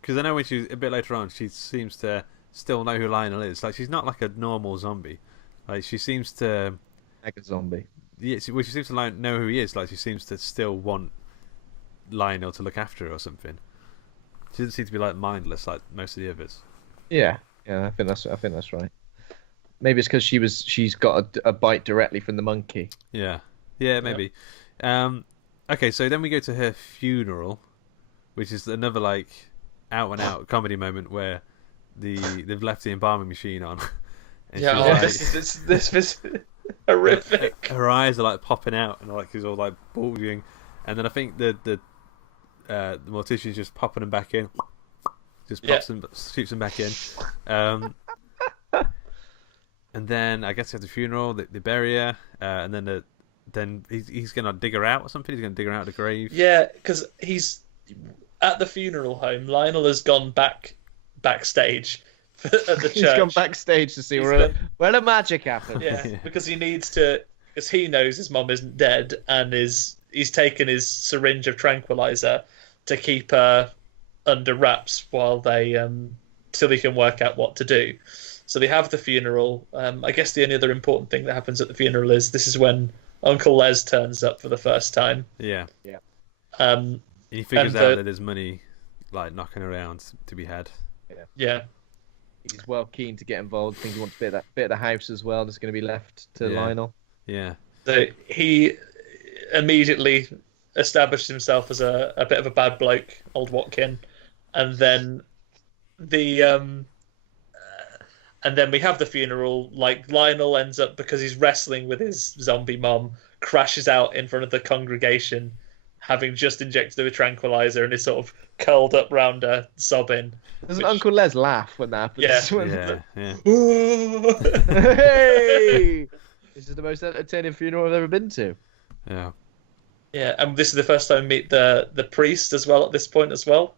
Because I know when she's a bit later on, she seems to still know who Lionel is. Like, she's not like a normal zombie. Like, she seems to. Like a zombie. Yeah, she seems to know who he is. Like, she seems to still want Lionel to look after her or something. She doesn't seem to be like mindless like most of the others. Yeah, I think that's right. Maybe it's because she's got a bite directly from the monkey. Yeah, maybe. Yep. Okay, so then we go to her funeral, which is another like out and out comedy moment where they've left the embalming machine on. And this is horrific. Her eyes are like popping out and like she's all like bulging, and then I think the mortician's just popping them back in, just shoots them back in, and then I guess at the funeral they bury her, and then he's gonna dig her out or something. He's gonna dig her out of the grave. Yeah, because he's at the funeral home. Lionel has gone backstage at the church. He's gone backstage to see where the magic happens. Yeah, because he needs to, because he knows his mum isn't dead, and he's taken his syringe of tranquilizer to keep her under wraps while they till he can work out what to do. So they have the funeral. I guess the only other important thing that happens at the funeral is this is when Uncle Les turns up for the first time. Yeah. He figures out that there's money like knocking around to be had. Yeah. He's well keen to get involved. I think he wants a bit of the house as well that's going to be left to Lionel. Yeah. So he immediately established himself as a bit of a bad bloke, old Watkin, and then and then we have the funeral. Like, Lionel ends up, because he's wrestling with his zombie mom, crashes out in front of the congregation, having just injected her with tranquilizer, and is sort of curled up round her, sobbing. Doesn't Uncle Les laugh when that happens? Yeah. Hey! This is the most entertaining funeral I've ever been to. Yeah. Yeah, and this is the first time we meet the priest as well at this point as well.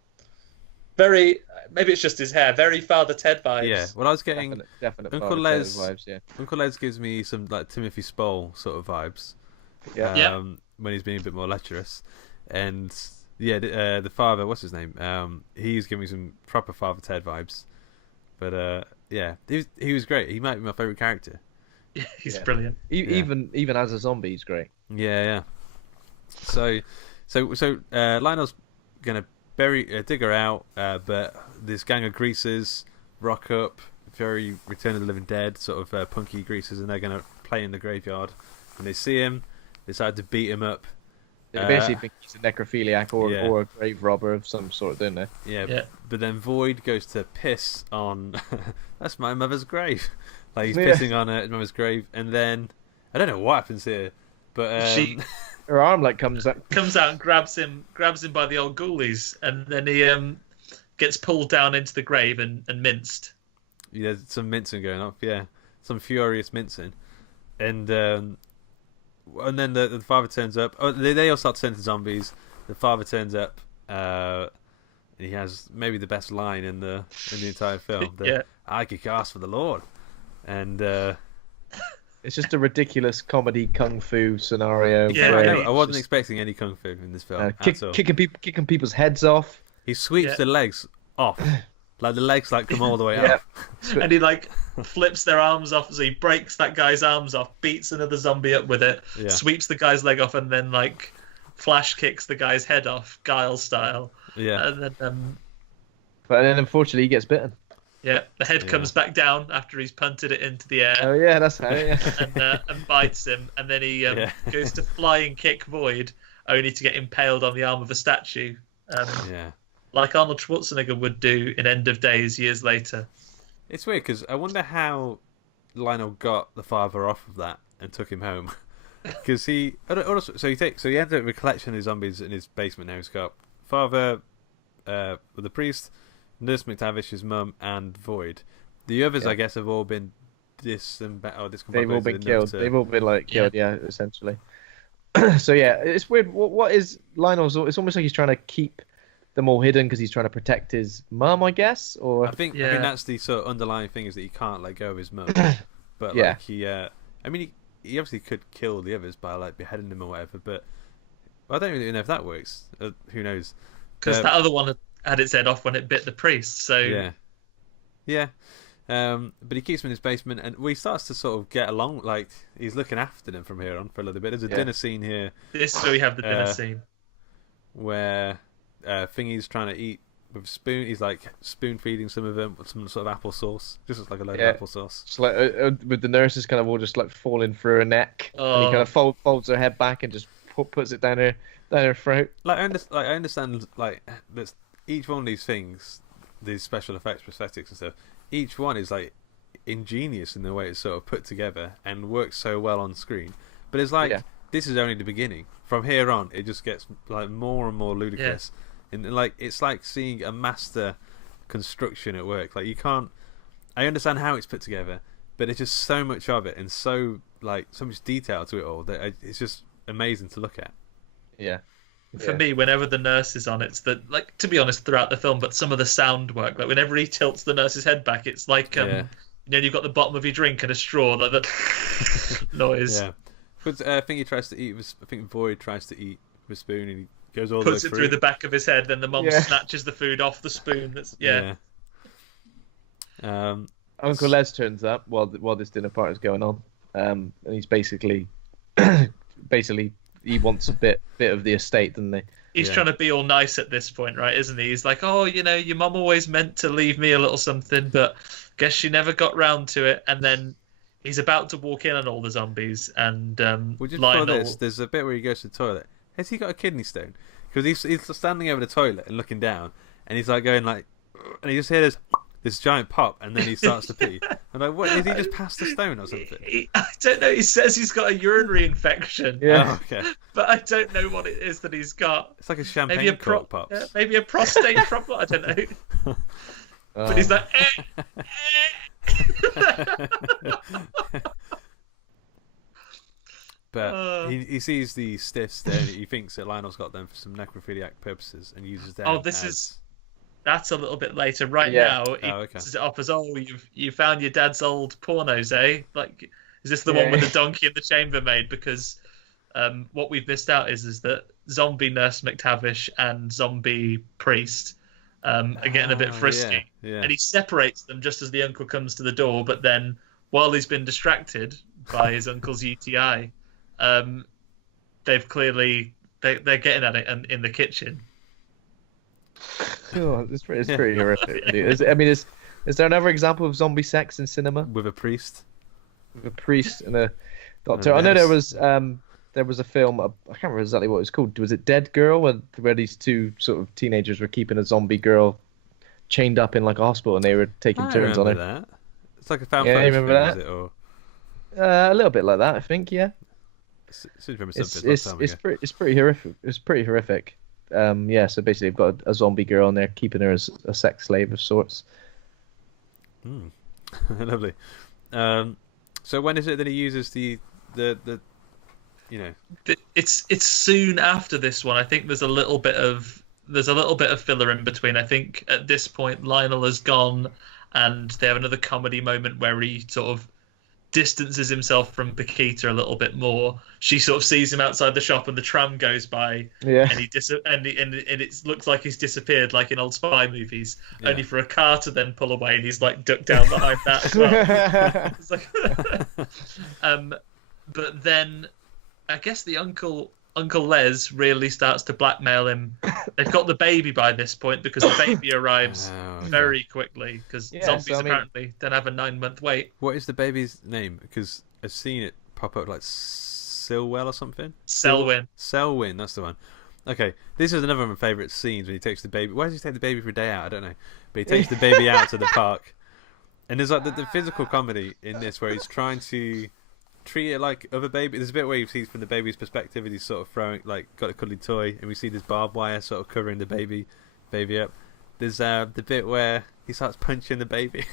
Very, maybe it's just his hair, very Father Ted vibes. Yeah, well, I was getting definite Uncle Les vibes, yeah. Uncle Les gives me some like Timothy Spall sort of vibes. Yeah. When he's being a bit more lecherous, and the father, what's his name? He's giving me some proper Father Ted vibes. But he was great. He might be my favorite character. Yeah, he's brilliant. Even as a zombie, he's great. Yeah. So Lionel's gonna dig her out, but this gang of greasers rock up, very Return of the Living Dead sort of punky greasers, and they're going to play in the graveyard. When they see him, they decide to beat him up. They basically think he's a necrophiliac or a grave robber of some sort, don't they? Yeah. But then Void goes to piss on. That's my mother's grave. Like he's pissing on his mother's grave, and then I don't know what happens here, but her arm comes out and grabs him by the old ghoulies, and then he gets pulled down into the grave and minced. Yeah, some mincing going off. Yeah, some furious mincing, and then the father turns up. Oh, they all start to turn into zombies. The father turns up, and he has maybe the best line in the entire film. I kick ass for the Lord, and it's just a ridiculous comedy kung fu scenario. Yeah, I know. I wasn't expecting any kung fu in this film. Kicking people's heads off. He sweeps the legs off. Like the legs come all the way up. And he flips their arms off, so he breaks that guy's arms off, beats another zombie up with it, sweeps the guy's leg off, and then flash kicks the guy's head off, Guile style. Yeah. And then but then unfortunately he gets bitten. Yeah, the head comes back down after he's punted it into the air. Oh yeah, that's how. Yeah. and bites him, and then he goes to flying kick Void, only to get impaled on the arm of a statue. Like Arnold Schwarzenegger would do in End of Days years later. It's weird because I wonder how Lionel got the father off of that and took him home. Because he ends up with a collection of zombies in his basement now. He's got father, the priest, Nurse McTavish, his mum, and Void. The others, I guess, have all been discombobulated. They've all been killed. They've all been killed, essentially. So it's weird. What is Lionel's? It's almost like he's trying to keep them all hidden because he's trying to protect his mum, I guess. Or I think that's the sort of underlying thing, is that he can't let go of his mum. But he obviously could kill the others by beheading them or whatever. But I don't really know if that works. Who knows? Because that other one had its head off when it bit the priest. So yeah. But he keeps him in his basement, and he starts to sort of get along. He's looking after them from here on for a little bit. There's a dinner scene here. So we have the dinner scene where Thingy's trying to eat with a spoon. He's spoon feeding some of them with some sort of applesauce. Just looks like a load of applesauce. It's with the nurses kind of all just falling through her neck, and he kind of folds her head back and just puts it down her throat. I understand that each one of these things, these special effects, prosthetics and stuff, each one is ingenious in the way it's sort of put together and works so well on screen. But it's this is only the beginning. From here on, it just gets more and more ludicrous. And it's like seeing a master construction at work. You can't. I understand how it's put together, but it's just so much of it and so so much detail to it all that it's just amazing to look at. Yeah. For me, whenever the nurse is on, it's the to be honest, throughout the film, but some of the sound work, whenever he tilts the nurse's head back, it's you've got the bottom of your drink and a straw, that noise. Yeah. But I think he tries to eat. I think Void tries to eat with a spoon, and he goes all puts the way through the back of his head. Then the mum snatches the food off the spoon. Uncle Les turns up while this dinner party is going on, and he's basically he wants a bit of the estate, doesn't he? He's trying to be all nice at this point, right? Isn't he? He's like, oh, your mum always meant to leave me a little something, but guess she never got round to it. And then he's about to walk in on all the zombies, and Lionel... there's a bit where he goes to the toilet. Has he got a kidney stone? Because he's standing over the toilet and looking down, and he's going and he just hears this giant pop, and then he starts to pee. And what, did he just pass the stone or something? I don't know. He says he's got a urinary infection. Yeah. Oh, okay. But I don't know what it is that he's got. It's like a champagne cork pops. Yeah, maybe a prostate problem. I don't know. But he's like... But he sees the stiffs there, and he thinks that Lionel's got them for some necrophiliac purposes and uses them. That's a little bit later. Now, he passes it off as, you found your dad's old pornos, eh? Is this the one with the donkey in the chambermaid? Because what we've missed out is that zombie Nurse McTavish and zombie priest are getting a bit frisky. Yeah. And he separates them just as the uncle comes to the door, but then while he's been distracted by his uncle's UTI, they're getting at it in the kitchen. Oh, it's pretty horrific. Is there another example of zombie sex in cinema? With a priest. With a priest and a doctor. I know there was a film. I can't remember exactly what it was called. Was it Dead Girl, where these two sort of teenagers were keeping a zombie girl chained up in like a hospital, and they were taking turns on her. That. It's like a found Yeah, footage you remember film, that? is it? Or A little bit like that, I think. Yeah. It's pretty horrific. It's pretty horrific. Yeah. So basically, they've got a zombie girl, and they're keeping her as a sex slave of sorts. Lovely. So when is it that he uses the you know? It's soon after this one. I think there's a little bit of filler in between. I think at this point Lionel has gone, and they have another comedy moment where he sort of distances himself from Paquita a little bit more. She sort of sees him outside the shop, and the tram goes by, and it looks like he's disappeared, like in old spy movies. Yeah. Only for a car to then pull away, and he's like ducked down behind that as well. It's like, but then I guess the Uncle Les really starts to blackmail him. They've got the baby by this point because the baby arrives very quickly because zombies apparently don't have a 9-month wait. What is the baby's name? Because I've seen it pop up like Silwell or something. Selwyn. Selwyn, that's the one. Okay, this is another of my favourite scenes when he takes the baby. Why does he take the baby for a day out? I don't know. But he takes the baby out to the park. And there's like the physical comedy in this where he's trying to treat it like other baby. There's a bit where you see from the baby's perspective, and he's sort of throwing, like, got a cuddly toy, and we see this barbed wire sort of covering the baby up. There's the bit where he starts punching the baby.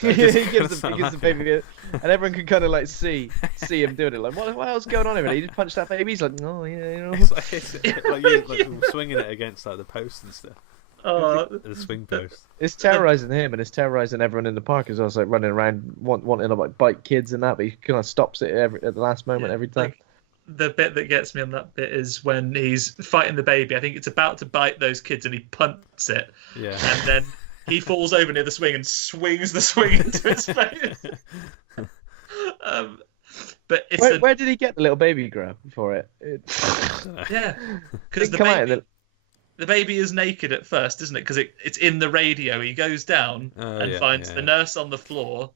He gives the baby, and everyone can kind of like see him doing it. Like, what else is going on here? He just punched that baby. He's like, oh yeah, you know. It's like swinging it against like the post and stuff. The swing post. It's terrorizing him, and it's terrorizing everyone in the park as well. It's like running around wanting to like bite kids and that, but he kind of stops it at the last moment every time. Like, the bit that gets me on that bit is when he's fighting the baby. I think it's about to bite those kids, and he punts it. Yeah. And then he falls over near the swing and swings the swing into his face. But it's where did he get the little baby grab for it? Yeah, because the baby is naked at first, isn't it? Because it's in the radio. He goes down and finds the nurse on the floor,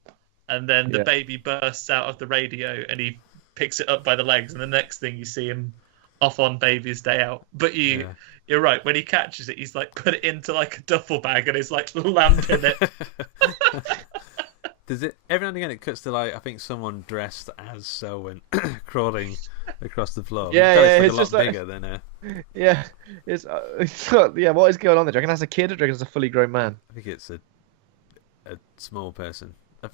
and then the baby bursts out of the radio, and he picks it up by the legs, and the next thing you see him off on baby's day out. But you're right. When he catches it, he's like put it into like a duffel bag, and he's like lamping it. Does it every now and again it cuts to like I think someone dressed as Selwyn crawling across the floor? It's like a lot bigger than what is going on there? Do you reckon that's a kid, or do you reckon it's a fully grown man? I think it's a small person. I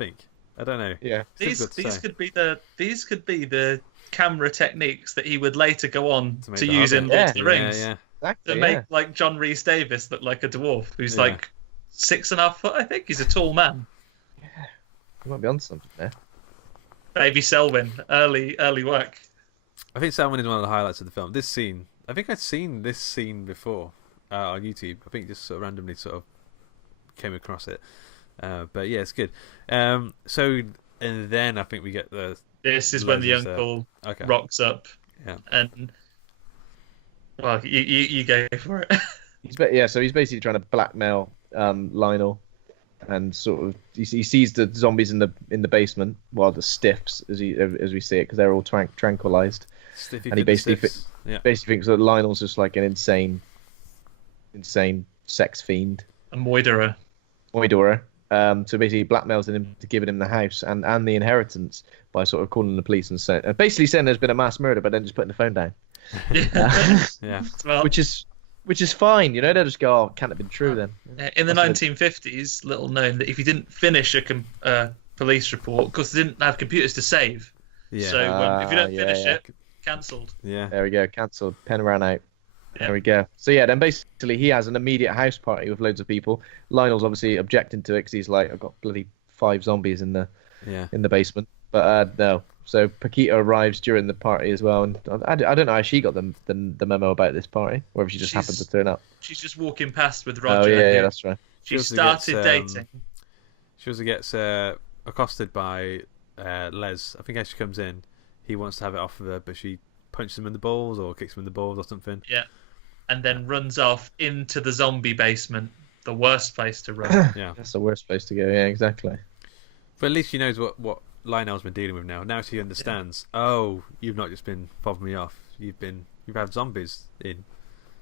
don't know. Yeah, these could be the camera techniques that he would later go on to use in Lord of the Rings. Yeah. Exactly, to make like John Rhys Davies look like a dwarf who's like 6.5 foot. I think he's a tall man. Yeah, he might be on something there. Baby Selwyn, early work. I think Selwyn is one of the highlights of the film. This scene, I think I'd seen this scene before on YouTube. I think just sort of randomly sort of came across it. But yeah, it's good. So and then I think we get the. This is when the uncle rocks up. Yeah. And well, you go for it. So he's basically trying to blackmail Lionel, and sort of he sees the zombies in the basement, well, the stiffs as we see it, because they're all tranquilized, and he basically thinks that Lionel's just like an insane sex fiend, a moiderer. So basically he blackmails him into giving him the house and the inheritance by sort of calling the police and basically saying there's been a mass murder, but then just putting the phone down. Well, which is fine, you know. They'll just go, "Oh, it can't have been true then." In the 1950s, little known that if you didn't finish a police report, because they didn't have computers to save, so if you don't finish it, cancelled. Yeah, there we go, cancelled. Pen ran out. There we go. So then basically he has an immediate house party with loads of people. Lionel's obviously objecting to it because he's like, "I've got bloody 5 zombies in the basement." But no. So Paquita arrives during the party as well, and I don't know how she got the memo about this party, or if she just happened to turn up. She's just walking past with Roger. Oh yeah, that's right. She started dating. She also gets accosted by Les. I think as she comes in, he wants to have it off of her, but she punches him in the balls or kicks him in the balls or something. Yeah. and then runs off into the zombie basement, the worst place to run. Yeah, That's the worst place to go. Yeah, exactly. but at least she knows what Lionel's been dealing with now. Now she understands. Oh, you've not just been fobbing me off. You've had zombies in.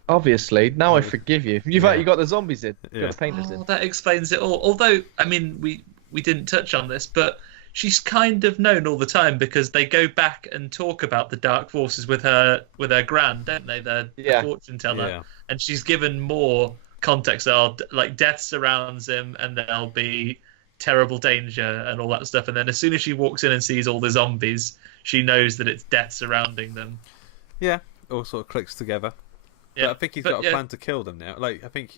Obviously, now I forgive you. You've Yeah. you got the zombies in. You Yeah. got the painters Oh, in. that explains it all. Although, I mean, we didn't touch on this, but she's kind of known all the time because they go back and talk about the dark forces with her gran, don't they? The fortune teller, Yeah. and she's given more context. Like death surrounds him, and there'll be terrible danger and all that stuff. And then as soon as she walks in and sees all the zombies, she knows that it's death surrounding them. Yeah, all sort of clicks together. Yeah, But I think he's got a plan to kill them now. Like, I think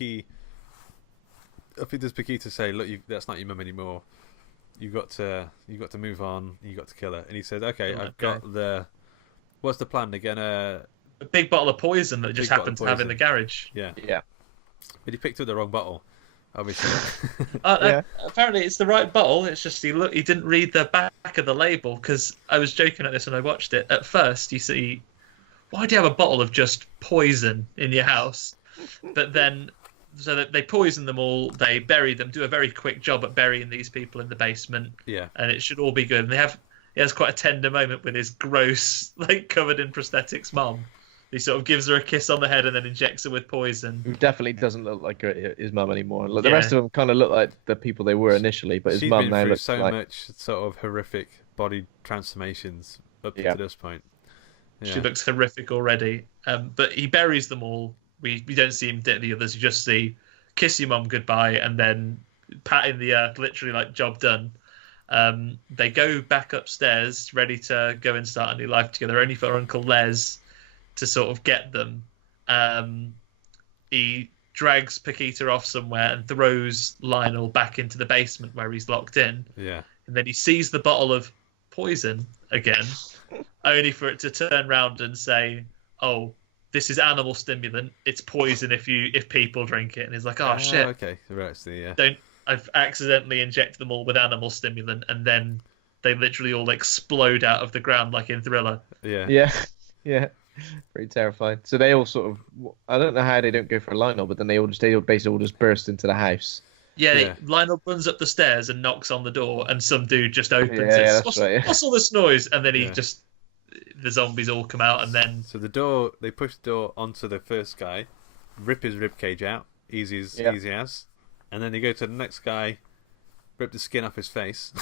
there's Paquita say, "Look, that's not your mum anymore. You got to move on. You got to kill her." And he says, "Okay, I've got the. What's the plan? They're gonna a big bottle of poison that just happened to have in the garage." Yeah, Yeah. but he picked up the wrong bottle, obviously. Apparently, it's the right bottle. It's just he didn't read the back of the label because I was joking at this when I watched it. At first, you see, why do you have a bottle of just poison in your house? But then, so that they poison them all, they bury them, do a very quick job at burying these people in the basement. Yeah, and it should all be good. And he has quite a tender moment with his gross, like covered in prosthetics mom. He sort of gives her a kiss on the head and then injects her with poison. He definitely doesn't look like his mum anymore. Like, the rest of them kind of look like the people they were initially, but his she's mum been now through looks so like... much sort of horrific body transformations up to this point. Yeah. She looks horrific already. But he buries them all. We don't see him dead the others. You just see kiss your mum goodbye and then pat in the earth, literally like job done. They go back upstairs, ready to go and start a new life together, only for Uncle Les to sort of get them. He drags Paquita off somewhere and throws Lionel back into the basement where he's locked in. Yeah. And then he sees the bottle of poison again, only for it to turn round and say, "Oh, this is animal stimulant. It's poison if people drink it." And he's like, "Oh shit! Okay, right. So, yeah. I've accidentally injected them all with animal stimulant," and then they literally all explode out of the ground like in Thriller. Yeah. Yeah. Pretty terrifying. So they all sort of... I don't know how they don't go for Lionel, but then they basically all just burst into the house. Yeah. Lionel runs up the stairs and knocks on the door, and some dude just opens it. That's right. What's all this noise? And then the zombies all come out, and then... So they push the door onto the first guy, rip his ribcage out, easy as, and then they go to the next guy, rip the skin off his face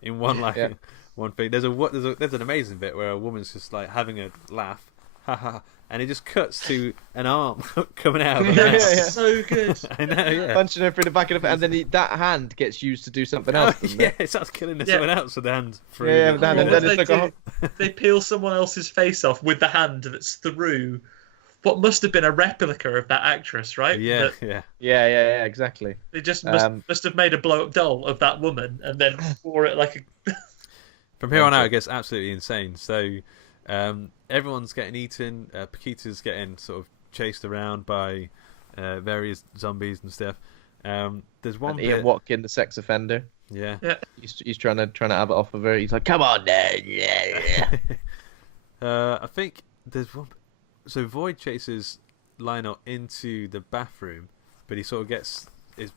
in one thing. There's an amazing bit where a woman's just like having a laugh, and it just cuts to an arm coming out of her mouth. So good. I know, yeah. Punching her through the back of the... And then that hand gets used to do something else, doesn't it? It starts killing someone else with the hand through. Yeah, with the hand, and then it's like they peel someone else's face off with the hand that's through what must have been a replica of that actress, right? Yeah, Yeah, exactly. They just must have made a blow-up doll of that woman and then wore it like a... From here on out, it gets absolutely insane. So everyone's getting eaten. Paquita's getting sort of chased around by various zombies and stuff. There's one Ian bit... Watkin, the sex offender. Yeah. He's trying to have it off of her. He's like, "Come on, then." I think there's one. So Void chases Lionel into the bathroom, but he sort of is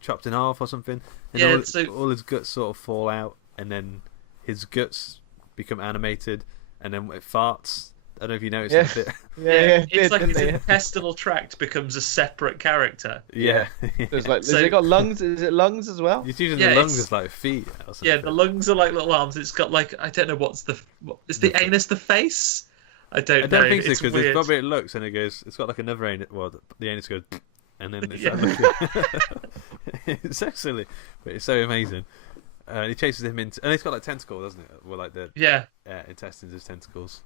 chopped in half or something. And all his guts sort of fall out, and then his guts become animated, and then it farts. I don't know if you noticed that bit. It's like his intestinal tract becomes a separate character. Yeah. There's like, has it got lungs? Is it lungs as well? It's usually the lungs as like feet or something. Yeah, the lungs are like little arms. It's got like, I don't know is the anus the face? I don't know. I don't think so, because there's probably it looks and it goes, it's got like another anus, well, the anus goes, and then it's it's actually, but it's so amazing. He chases him into, and it's got like tentacles, doesn't it? Well, like the intestines as tentacles.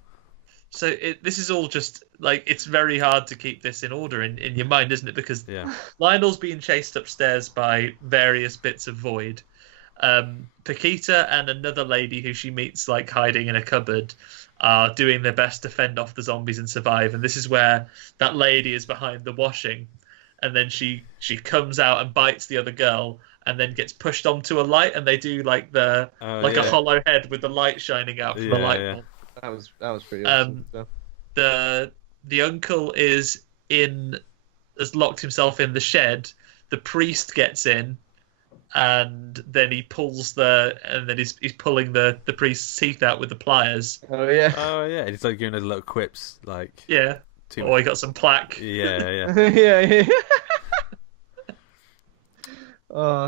So this is all just like, it's very hard to keep this in order in your mind, isn't it? Because Lionel's being chased upstairs by various bits of Void. Paquita and another lady who she meets like hiding in a cupboard are doing their best to fend off the zombies and survive. And this is where that lady is behind the washing, and then she comes out and bites the other girl, and then gets pushed onto a light, and they do like a hollow head with the light shining out from the light bulb. That was pretty awesome. The uncle is has locked himself in the shed. The priest gets in, and then he's pulling the priest's teeth out with the pliers. Oh yeah. Oh yeah, he's like giving those little quips, like Yeah. Oh, he got some plaque. Yeah. yeah.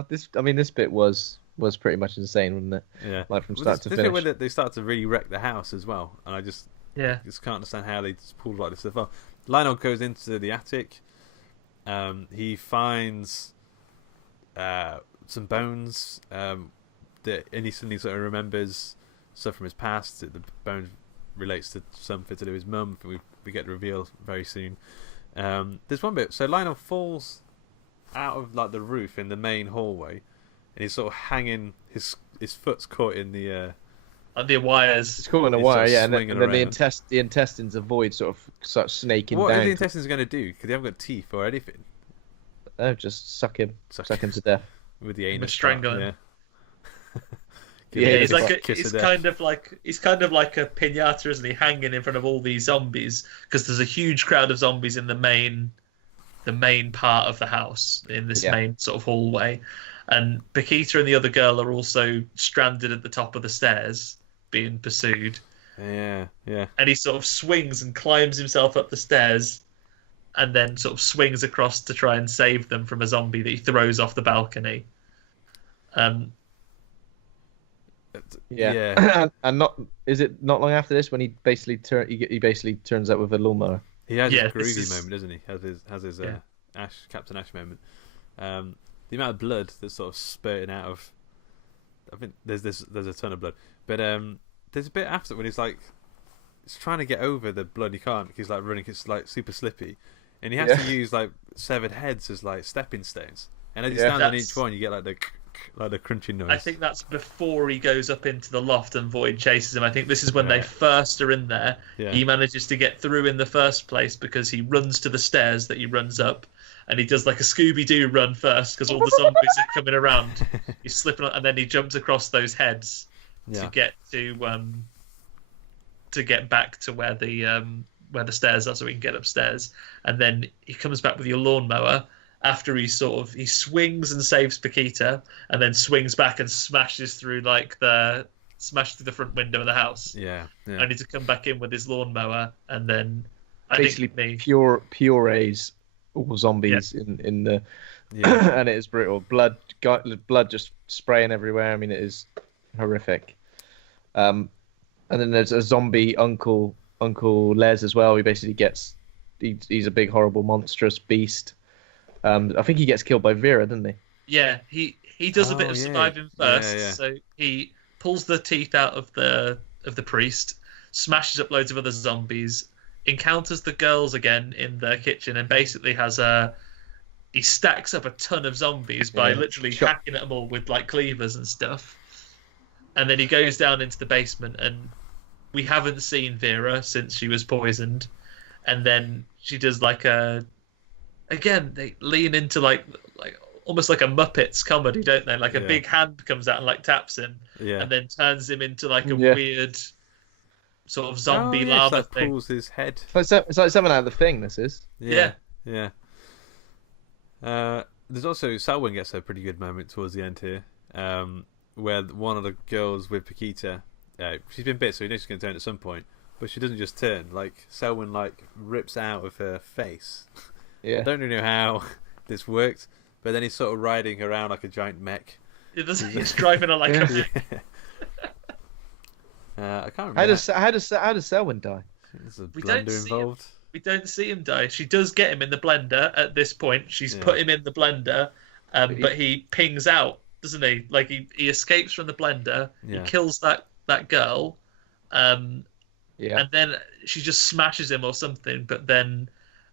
This bit was pretty much insane, wasn't it? Yeah. Like from start to this finish. bit when they start to really wreck the house as well, and I just can't understand how they just pulled like this stuff off. Lionel goes into the attic. He finds some bones that and he suddenly sort of remembers stuff from his past. The bone relates to something to do with his mum. We get the reveal very soon. There's one bit. So Lionel falls out of like the roof in the main hallway, and he's sort of hanging. His foot's caught in the wires. It's caught in a wire, yeah, and then the intestines avoid sort of snaking what down. What are the intestines going to do? Because they haven't got teeth or anything. Oh, just suck him to death with the anus. Strangling. Yeah. He's kind of like a piñata, isn't he? Hanging in front of all these zombies because there's a huge crowd of zombies in the main part of the house in this main sort of hallway, and Paquita and the other girl are also stranded at the top of the stairs being pursued. Yeah. And he sort of swings and climbs himself up the stairs, and then sort of swings across to try and save them from a zombie that he throws off the balcony. Yeah. And is it not long after this when he basically turns up with a lawnmower? He has his groovy moment, doesn't he? Has his Captain Ash moment. The amount of blood that's sort of spurting out of. I think there's a ton of blood, but there's a bit after when he's trying to get over the blood. He can't. He's like running. It's like super slippy, and he has to use like severed heads as like stepping stones. And as you stand on each one, you get like the crunching noise. I think that's before he goes up into the loft and Void chases him. I think this is when they first are in there. Yeah. He manages to get through in the first place because he runs to the stairs that he runs up, and he does like a Scooby-Doo run first because all the zombies are coming around. He's slipping on, and then he jumps across those heads to get back to where the stairs are, so he can get upstairs. And then he comes back with your lawnmower. After he swings and saves Paquita, and then swings back and smashes through the front window of the house. Yeah. Only to come back in with his lawnmower, and then purees all zombies in the, and it is brutal. Blood just spraying everywhere. I mean, it is horrific. And then there's a zombie Uncle Les as well. He basically he's a big horrible monstrous beast. I think he gets killed by Vera, doesn't he? Yeah, he does a bit of surviving first. Yeah. So he pulls the teeth out of the priest, smashes up loads of other zombies, encounters the girls again in the kitchen, and basically he stacks up a ton of zombies by literally hacking at them all with like cleavers and stuff. And then he goes down into the basement, and we haven't seen Vera since she was poisoned. And then she does again, they lean into like almost like a Muppets comedy, don't they? Like a big hand comes out and like taps him, and then turns him into like a weird sort of zombie lava thing. Pulls his head. It's like something out of The Thing. This is. Yeah. There's also Selwyn gets a pretty good moment towards the end here, where one of the girls with Paquita, she's been bit, so you know she's going to turn at some point, but she doesn't just turn. Like Selwyn rips out of her face. Yeah. I don't really know how this worked, but then he's sort of riding around like a giant mech. He's driving her like a mech. I can't remember. How does Selwyn die? There's a blender involved. We don't see him die. She does get him in the blender at this point. She's put him in the blender, but he pings out, doesn't he? Like he escapes from the blender. He kills that girl, and then she just smashes him or something. But then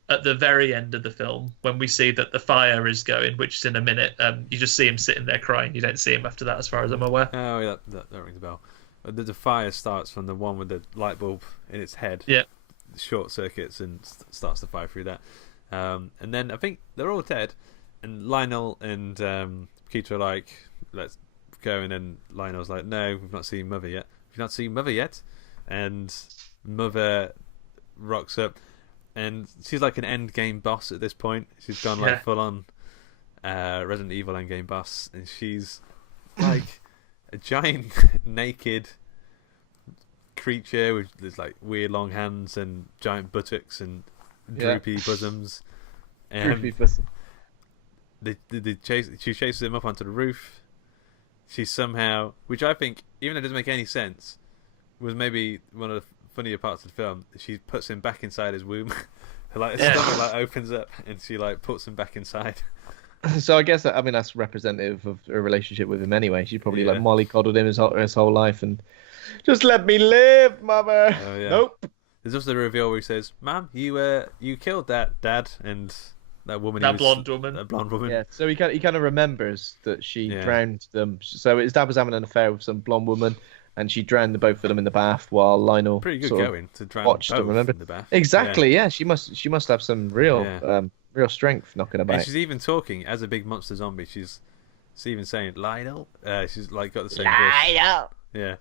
at the very end of the film, when we see that the fire is going, which is in a minute, you just see him sitting there crying. You don't see him after that, as far as I'm aware. Oh, yeah, that rings a bell. The fire starts from the one with the light bulb in its head. Yeah. Short circuits and starts to fire through that. And then I think they're all dead. And Lionel and Paquita are like, let's go. And then Lionel's like, no, we've not seen Mother yet. We've not seen Mother yet. And Mother rocks up. and she's like an end game boss at this point. She's gone like full on Resident Evil end game boss, and she's like a giant naked creature with this like weird long hands and giant buttocks and droopy bosoms. Droopy bosom. She chases him up onto the roof. She somehow, which I think, even though it doesn't make any sense, was maybe one of the funnier parts of the film. She puts him back inside his womb. Like his stomach like opens up, and she like puts him back inside. So I guess that's representative of her relationship with him anyway. She probably like mollycoddled him his whole life and just let me live, mother. Oh, yeah. Nope. There's also the reveal where he says, "Ma'am, you killed that dad," and that woman, that blonde woman. Yeah. So he kind of remembers that she drowned them. So his dad was having an affair with some blonde woman, and she drowned the both of them in the bath while Lionel pretty good going to drown watched both them. Remember in the bath. exactly? Yeah. She must have some real strength knocking about. And she's even talking as a big monster zombie. She's even saying Lionel. She's like got the same Lionel. voice. Yeah.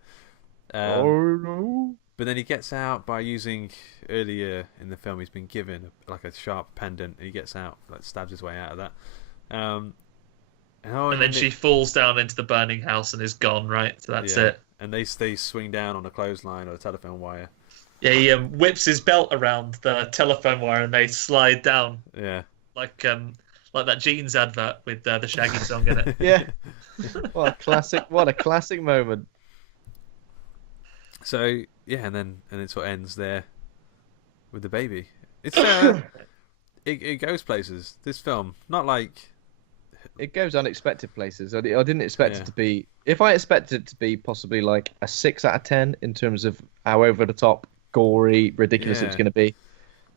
Oh no. But then he gets out by using, earlier in the film, he's been given like a sharp pendant, and he gets out, like stabs his way out of that. And then she falls down into the burning house and is gone, right? So that's it. And they swing down on a clothesline or a telephone wire. Yeah, he whips his belt around the telephone wire and they slide down. Yeah. Like that jeans advert with the Shaggy song in it. Yeah. What a classic moment. So and then it sort of ends there with the baby. It's it goes places. This film, not like it goes unexpected places. I didn't expect it to be. If I expected it to be possibly like a 6 out of 10 in terms of how over the top, gory, ridiculous it's going to be.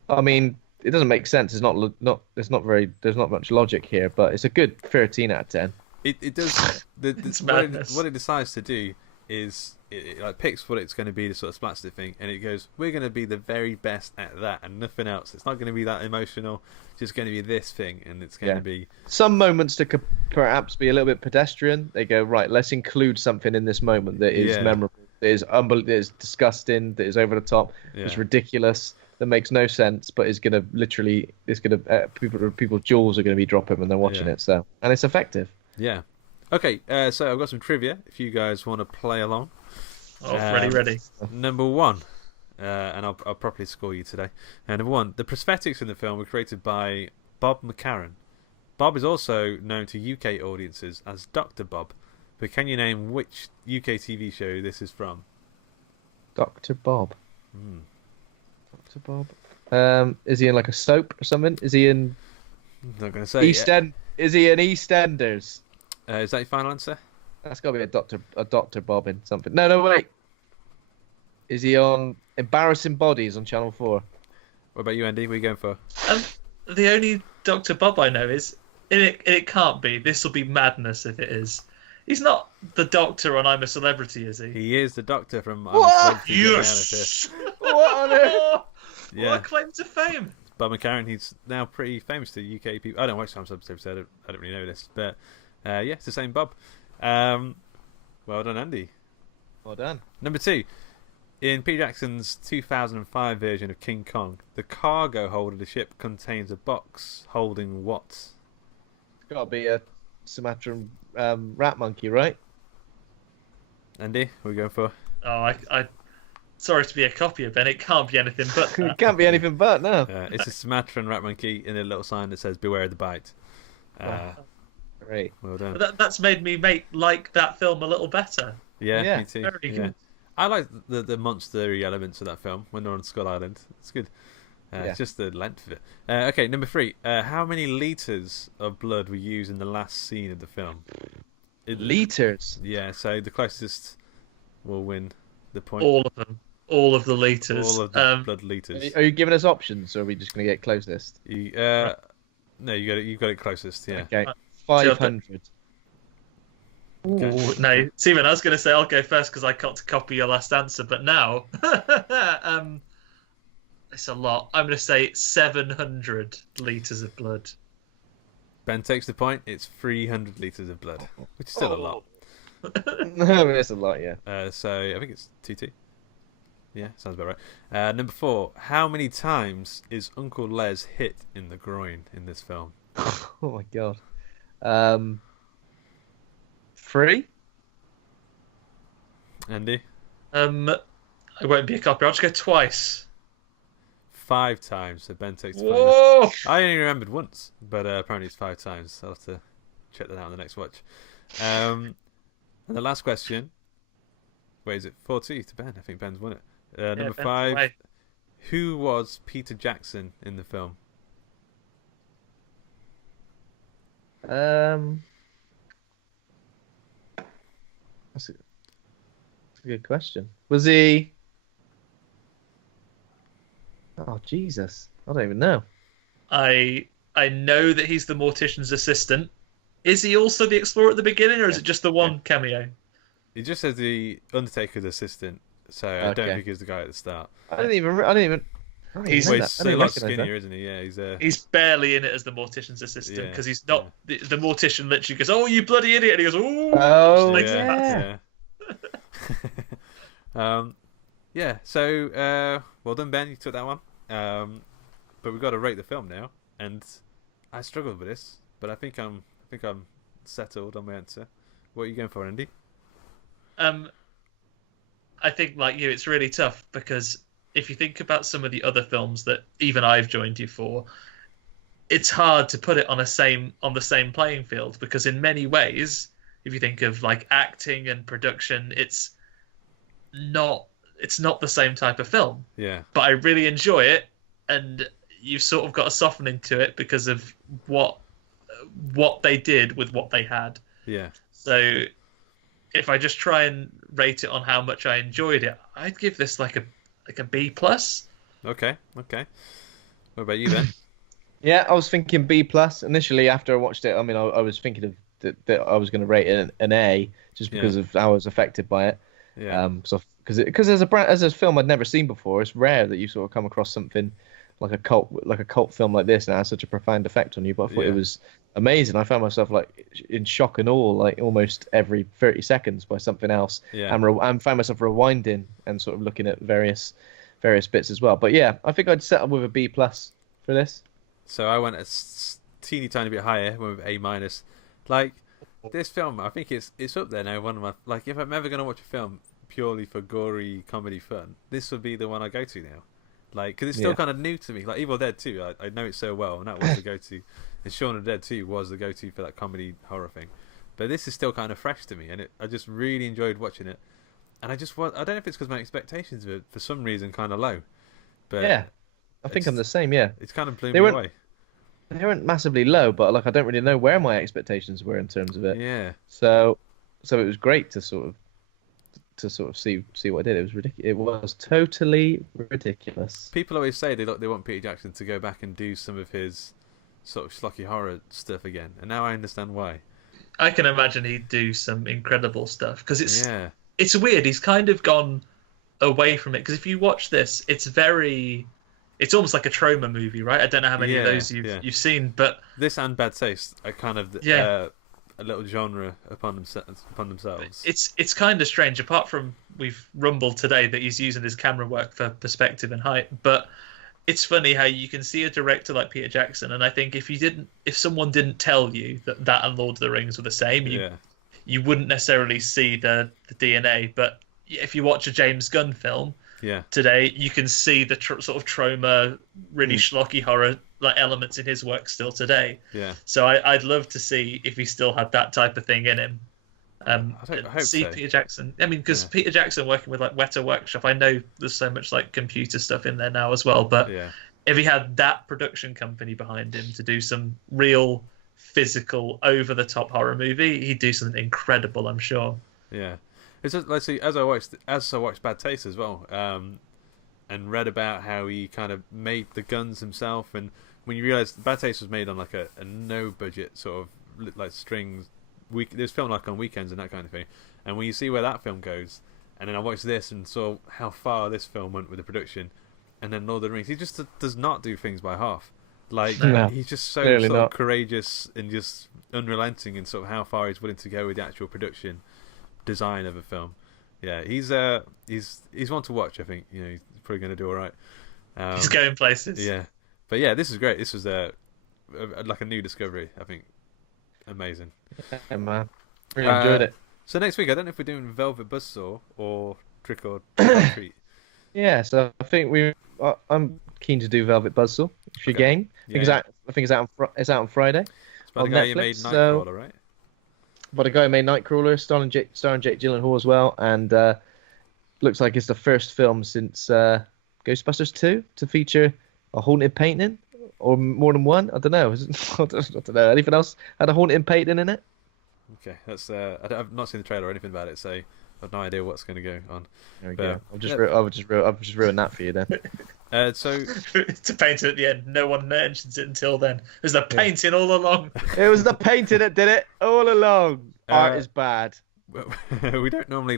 I mean, it doesn't make sense. There's not much logic here, but it's a good 13 out of 10. It does. What it decides to do is it like picks what it's going to be, the sort of splatstick thing, and it goes, we're going to be the very best at that and nothing else. It's not going to be that emotional, it's just going to be this thing, and it's going to be some moments that could perhaps be a little bit pedestrian. They go, right, let's include something in this moment that is memorable, that is that is disgusting, that is over the top, it's ridiculous, that makes no sense, but is going to literally, people's jaws are going to be dropping when they're watching it. So, and it's effective. Yeah. Okay, so I've got some trivia if you guys want to play along. Oh, ready. Number one, and I'll properly score you today. Number one, the prosthetics in the film were created by Bob McCarran. Bob is also known to UK audiences as Dr. Bob, but can you name which UK TV show this is from? Dr. Bob. Dr. Bob. Is he in like a soap or something? Is he in? I'm not going to say. Is he in EastEnders? Is that your final answer? That's got to be a Dr. Bob in something. No, wait. Is he on Embarrassing Bodies on Channel 4? What about you, Andy? What are you going for? The only Dr. Bob I know is, it can't be. This will be madness if it is. He's not the Doctor on I'm a Celebrity, is he? He is the Doctor from I'm a Celebrity. Yes! What on earth? Yeah. What a claim to fame. Bob McCarran, he's now pretty famous to UK people. I don't watch I'm a Celebrity, so I don't really know this. But it's the same Bob. Well done, Andy. Well done. Number two. In Peter Jackson's 2005 version of King Kong, the cargo hold of the ship contains a box holding what? It's got to be a Sumatran rat monkey, right? Andy, what are we going for? Oh, I sorry to be a copier, Ben. It can't be anything but that. It can't be anything but, no. It's a Sumatran rat monkey in a little sign that says "Beware the bite." Great. Well done. That's made me like that film a little better. Yeah, me too. Very good. I like the monster-y elements of that film when they're on Skull Island. It's good. It's just the length of it. Okay, number three. How many litres of blood were used in the last scene of the film? Litres? Yeah, so the closest will win the point. All of them. All of the litres. All of the blood litres. Are you giving us options, or are we just going to get closest? No, you've got it closest, yeah. Okay, 500. Okay. No, Stephen, I was going to say I'll go first because I got to copy your last answer, but now it's a lot. I'm going to say 700 litres of blood. Ben takes the point. It's 300 litres of blood, which is still a lot. No, it's a lot, yeah. So I think it's 2-2. Yeah, sounds about right. Number 4. How many times is Uncle Les hit in the groin in this film? Oh my god. 3. Andy? I won't be a copy. I'll just go twice. 5 times. So Ben takes the point. Whoa! I only remembered once, but apparently it's 5 times. I'll have to check that out on the next watch. And the last question. Wait, is it 4-2 to Ben? I think Ben's won it. Number 5. Who was Peter Jackson in the film? That's a good question. Was he? Oh Jesus! I don't even know. I know that he's the mortician's assistant. Is he also the explorer at the beginning, or is it just the one cameo? He just says the Undertaker's assistant, so I don't think he's the guy at the start. I didn't even. He's a lot skinnier, isn't he? Yeah, he's barely in it as the mortician's assistant because he's not. The mortician literally goes, "Oh, you bloody idiot!" and he goes, "Oh, oh yeah." Yeah. So well done, Ben. You took that one. But we've got to rate the film now, and I struggled with this, but I think I'm settled on my answer. What are you going for, Andy? I think, like you, it's really tough because if you think about some of the other films that even I've joined you for, it's hard to put it on the same playing field because in many ways, if you think of like acting and production, it's not the same type of film. Yeah. But I really enjoy it, and you've sort of got a softening to it because of what they did with what they had. Yeah. So if I just try and rate it on how much I enjoyed it, I'd give this like a B plus. Okay. What about you then? Yeah, I was thinking B plus initially after I watched it. I mean, I was thinking of that I was going to rate it an A just because of how I was affected by it. Yeah. Because as a film I'd never seen before, it's rare that you sort of come across something like a cult film like this and it has such a profound effect on you. But I thought it was amazing. I found myself like in shock and awe, like almost every 30 seconds by something else. Yeah. And found myself rewinding and sort of looking at various bits as well. But yeah, I think I'd settle with a B plus for this. So I went a teeny tiny bit higher, went with A minus. Like this film, I think it's up there now. One of my if I'm ever going to watch a film purely for gory comedy fun, this would be the one I go to now. Like, because it's still kind of new to me. Like Evil Dead 2, I know it so well, and that was the go-to. And Shaun of the Dead 2 was the go-to for that comedy horror thing. But this is still kind of fresh to me, and I just really enjoyed watching it. And I don't know if it's because my expectations were for some reason kind of low. But yeah, I think I'm the same. Yeah, it's kind of blew me away. They weren't massively low, but like I don't really know where my expectations were in terms of it. Yeah. So it was great to sort of see what I did. It was ridiculous. It was totally ridiculous. People always say they want Peter Jackson to go back and do some of his sort of schlocky horror stuff again, and now I understand why. I can imagine he'd do some incredible stuff because it's weird. He's kind of gone away from it because if you watch this, it's almost like a trauma movie, right? I don't know how many of those you've seen, but this and Bad Taste are kind of a little genre upon themselves. It's kind of strange. Apart from we've rumbled today that he's using his camera work for perspective and height, but it's funny how you can see a director like Peter Jackson, and I think if someone didn't tell you that and Lord of the Rings were the same, you wouldn't necessarily see the DNA. But if you watch a James Gunn film today, you can see the sort of trauma, really schlocky horror like elements in his work still today. Yeah. So I'd love to see if he still had that type of thing in him. I hope so. Peter Jackson. I mean, because Peter Jackson working with like Weta Workshop, I know there's so much like computer stuff in there now as well. But if he had that production company behind him to do some real physical, over-the-top horror movie, he'd do something incredible, I'm sure. Yeah. It's just, let's see. As I watched Bad Taste as well, and read about how he kind of made the guns himself, and when you realise Bad Taste was made on like a no budget sort of like strings, it was filmed like on weekends and that kind of thing. And when you see where that film goes, and then I watched this and saw how far this film went with the production, and then Lord of the Rings, he just does not do things by half. Like he's just so sort of courageous and just unrelenting in sort of how far he's willing to go with the actual production design of a film. Yeah, he's one to watch. I think he's probably going to do all right. He's going places. Yeah, but yeah, this is great. This was like a new discovery. I think amazing. Yeah, man, really enjoyed it. So next week, I don't know if we're doing Velvet Buzzsaw or Trick or Treat. Yeah, so I think I'm keen to do Velvet Buzzsaw. If you're game, I think it's out on Friday. It's by the guy who made Nightcrawler, right? By the guy who made Nightcrawler, starring Jake Gyllenhaal as well, and looks like it's the first film since Ghostbusters 2 to feature a haunted painting, or more than one. I don't know. I don't know. Anything else had a haunted painting in it? Okay, that's. I've not seen the trailer or anything about it, so I have no idea what's going to go on. There we go. I've just ruined that for you then. So to paint it at the end. No one mentions it until then. There's the painting all along. It was the painting that did it all along. Art is bad. We don't normally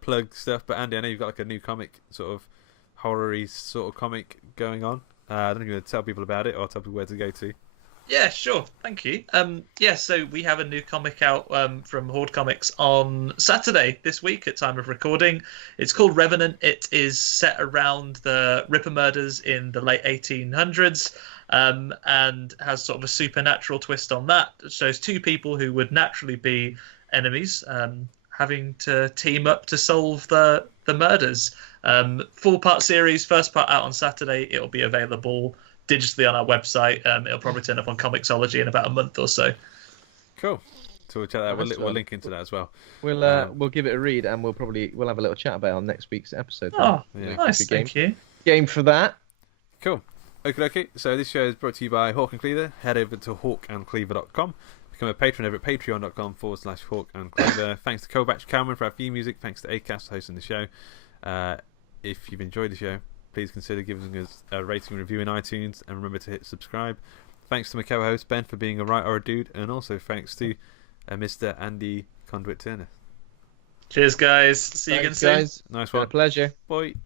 plug stuff, but Andy, I know you've got like a new comic, sort of horror-y sort of comic going on. I don't know if you're going to tell people about it or tell people where to go to. Yeah, sure. Thank you. So we have a new comic out from Horde Comics on Saturday this week at time of recording. It's called Revenant. It is set around the Ripper murders in the late 1800s and has sort of a supernatural twist on that. It shows two people who would naturally be enemies having to team up to solve the murders. 4-part series, first part out on Saturday. It'll be available digitally on our website. It'll probably turn up on Comixology in about a month or so. Cool. So we'll check that out. We'll link into that as well. We'll give it a read, and we'll have a little chat about it on next week's episode. Oh, yeah. Nice. Thank you. Game for that. Cool. Okay. So this show is brought to you by Hawk and Cleaver. Head over to hawkandcleaver.com. Become a patron over at patreon.com/hawkandcleaver. Thanks to Kovac Cameron for our theme music. Thanks to Acast for hosting the show. If you've enjoyed the show, please consider giving us a rating and review in iTunes, and remember to hit subscribe. Thanks to my co-host Ben for being a right or a dude, and also thanks to Mr. Andy Conduit-Turner. Cheers, guys. See you again soon. Guys. Nice one. Been a pleasure. Bye.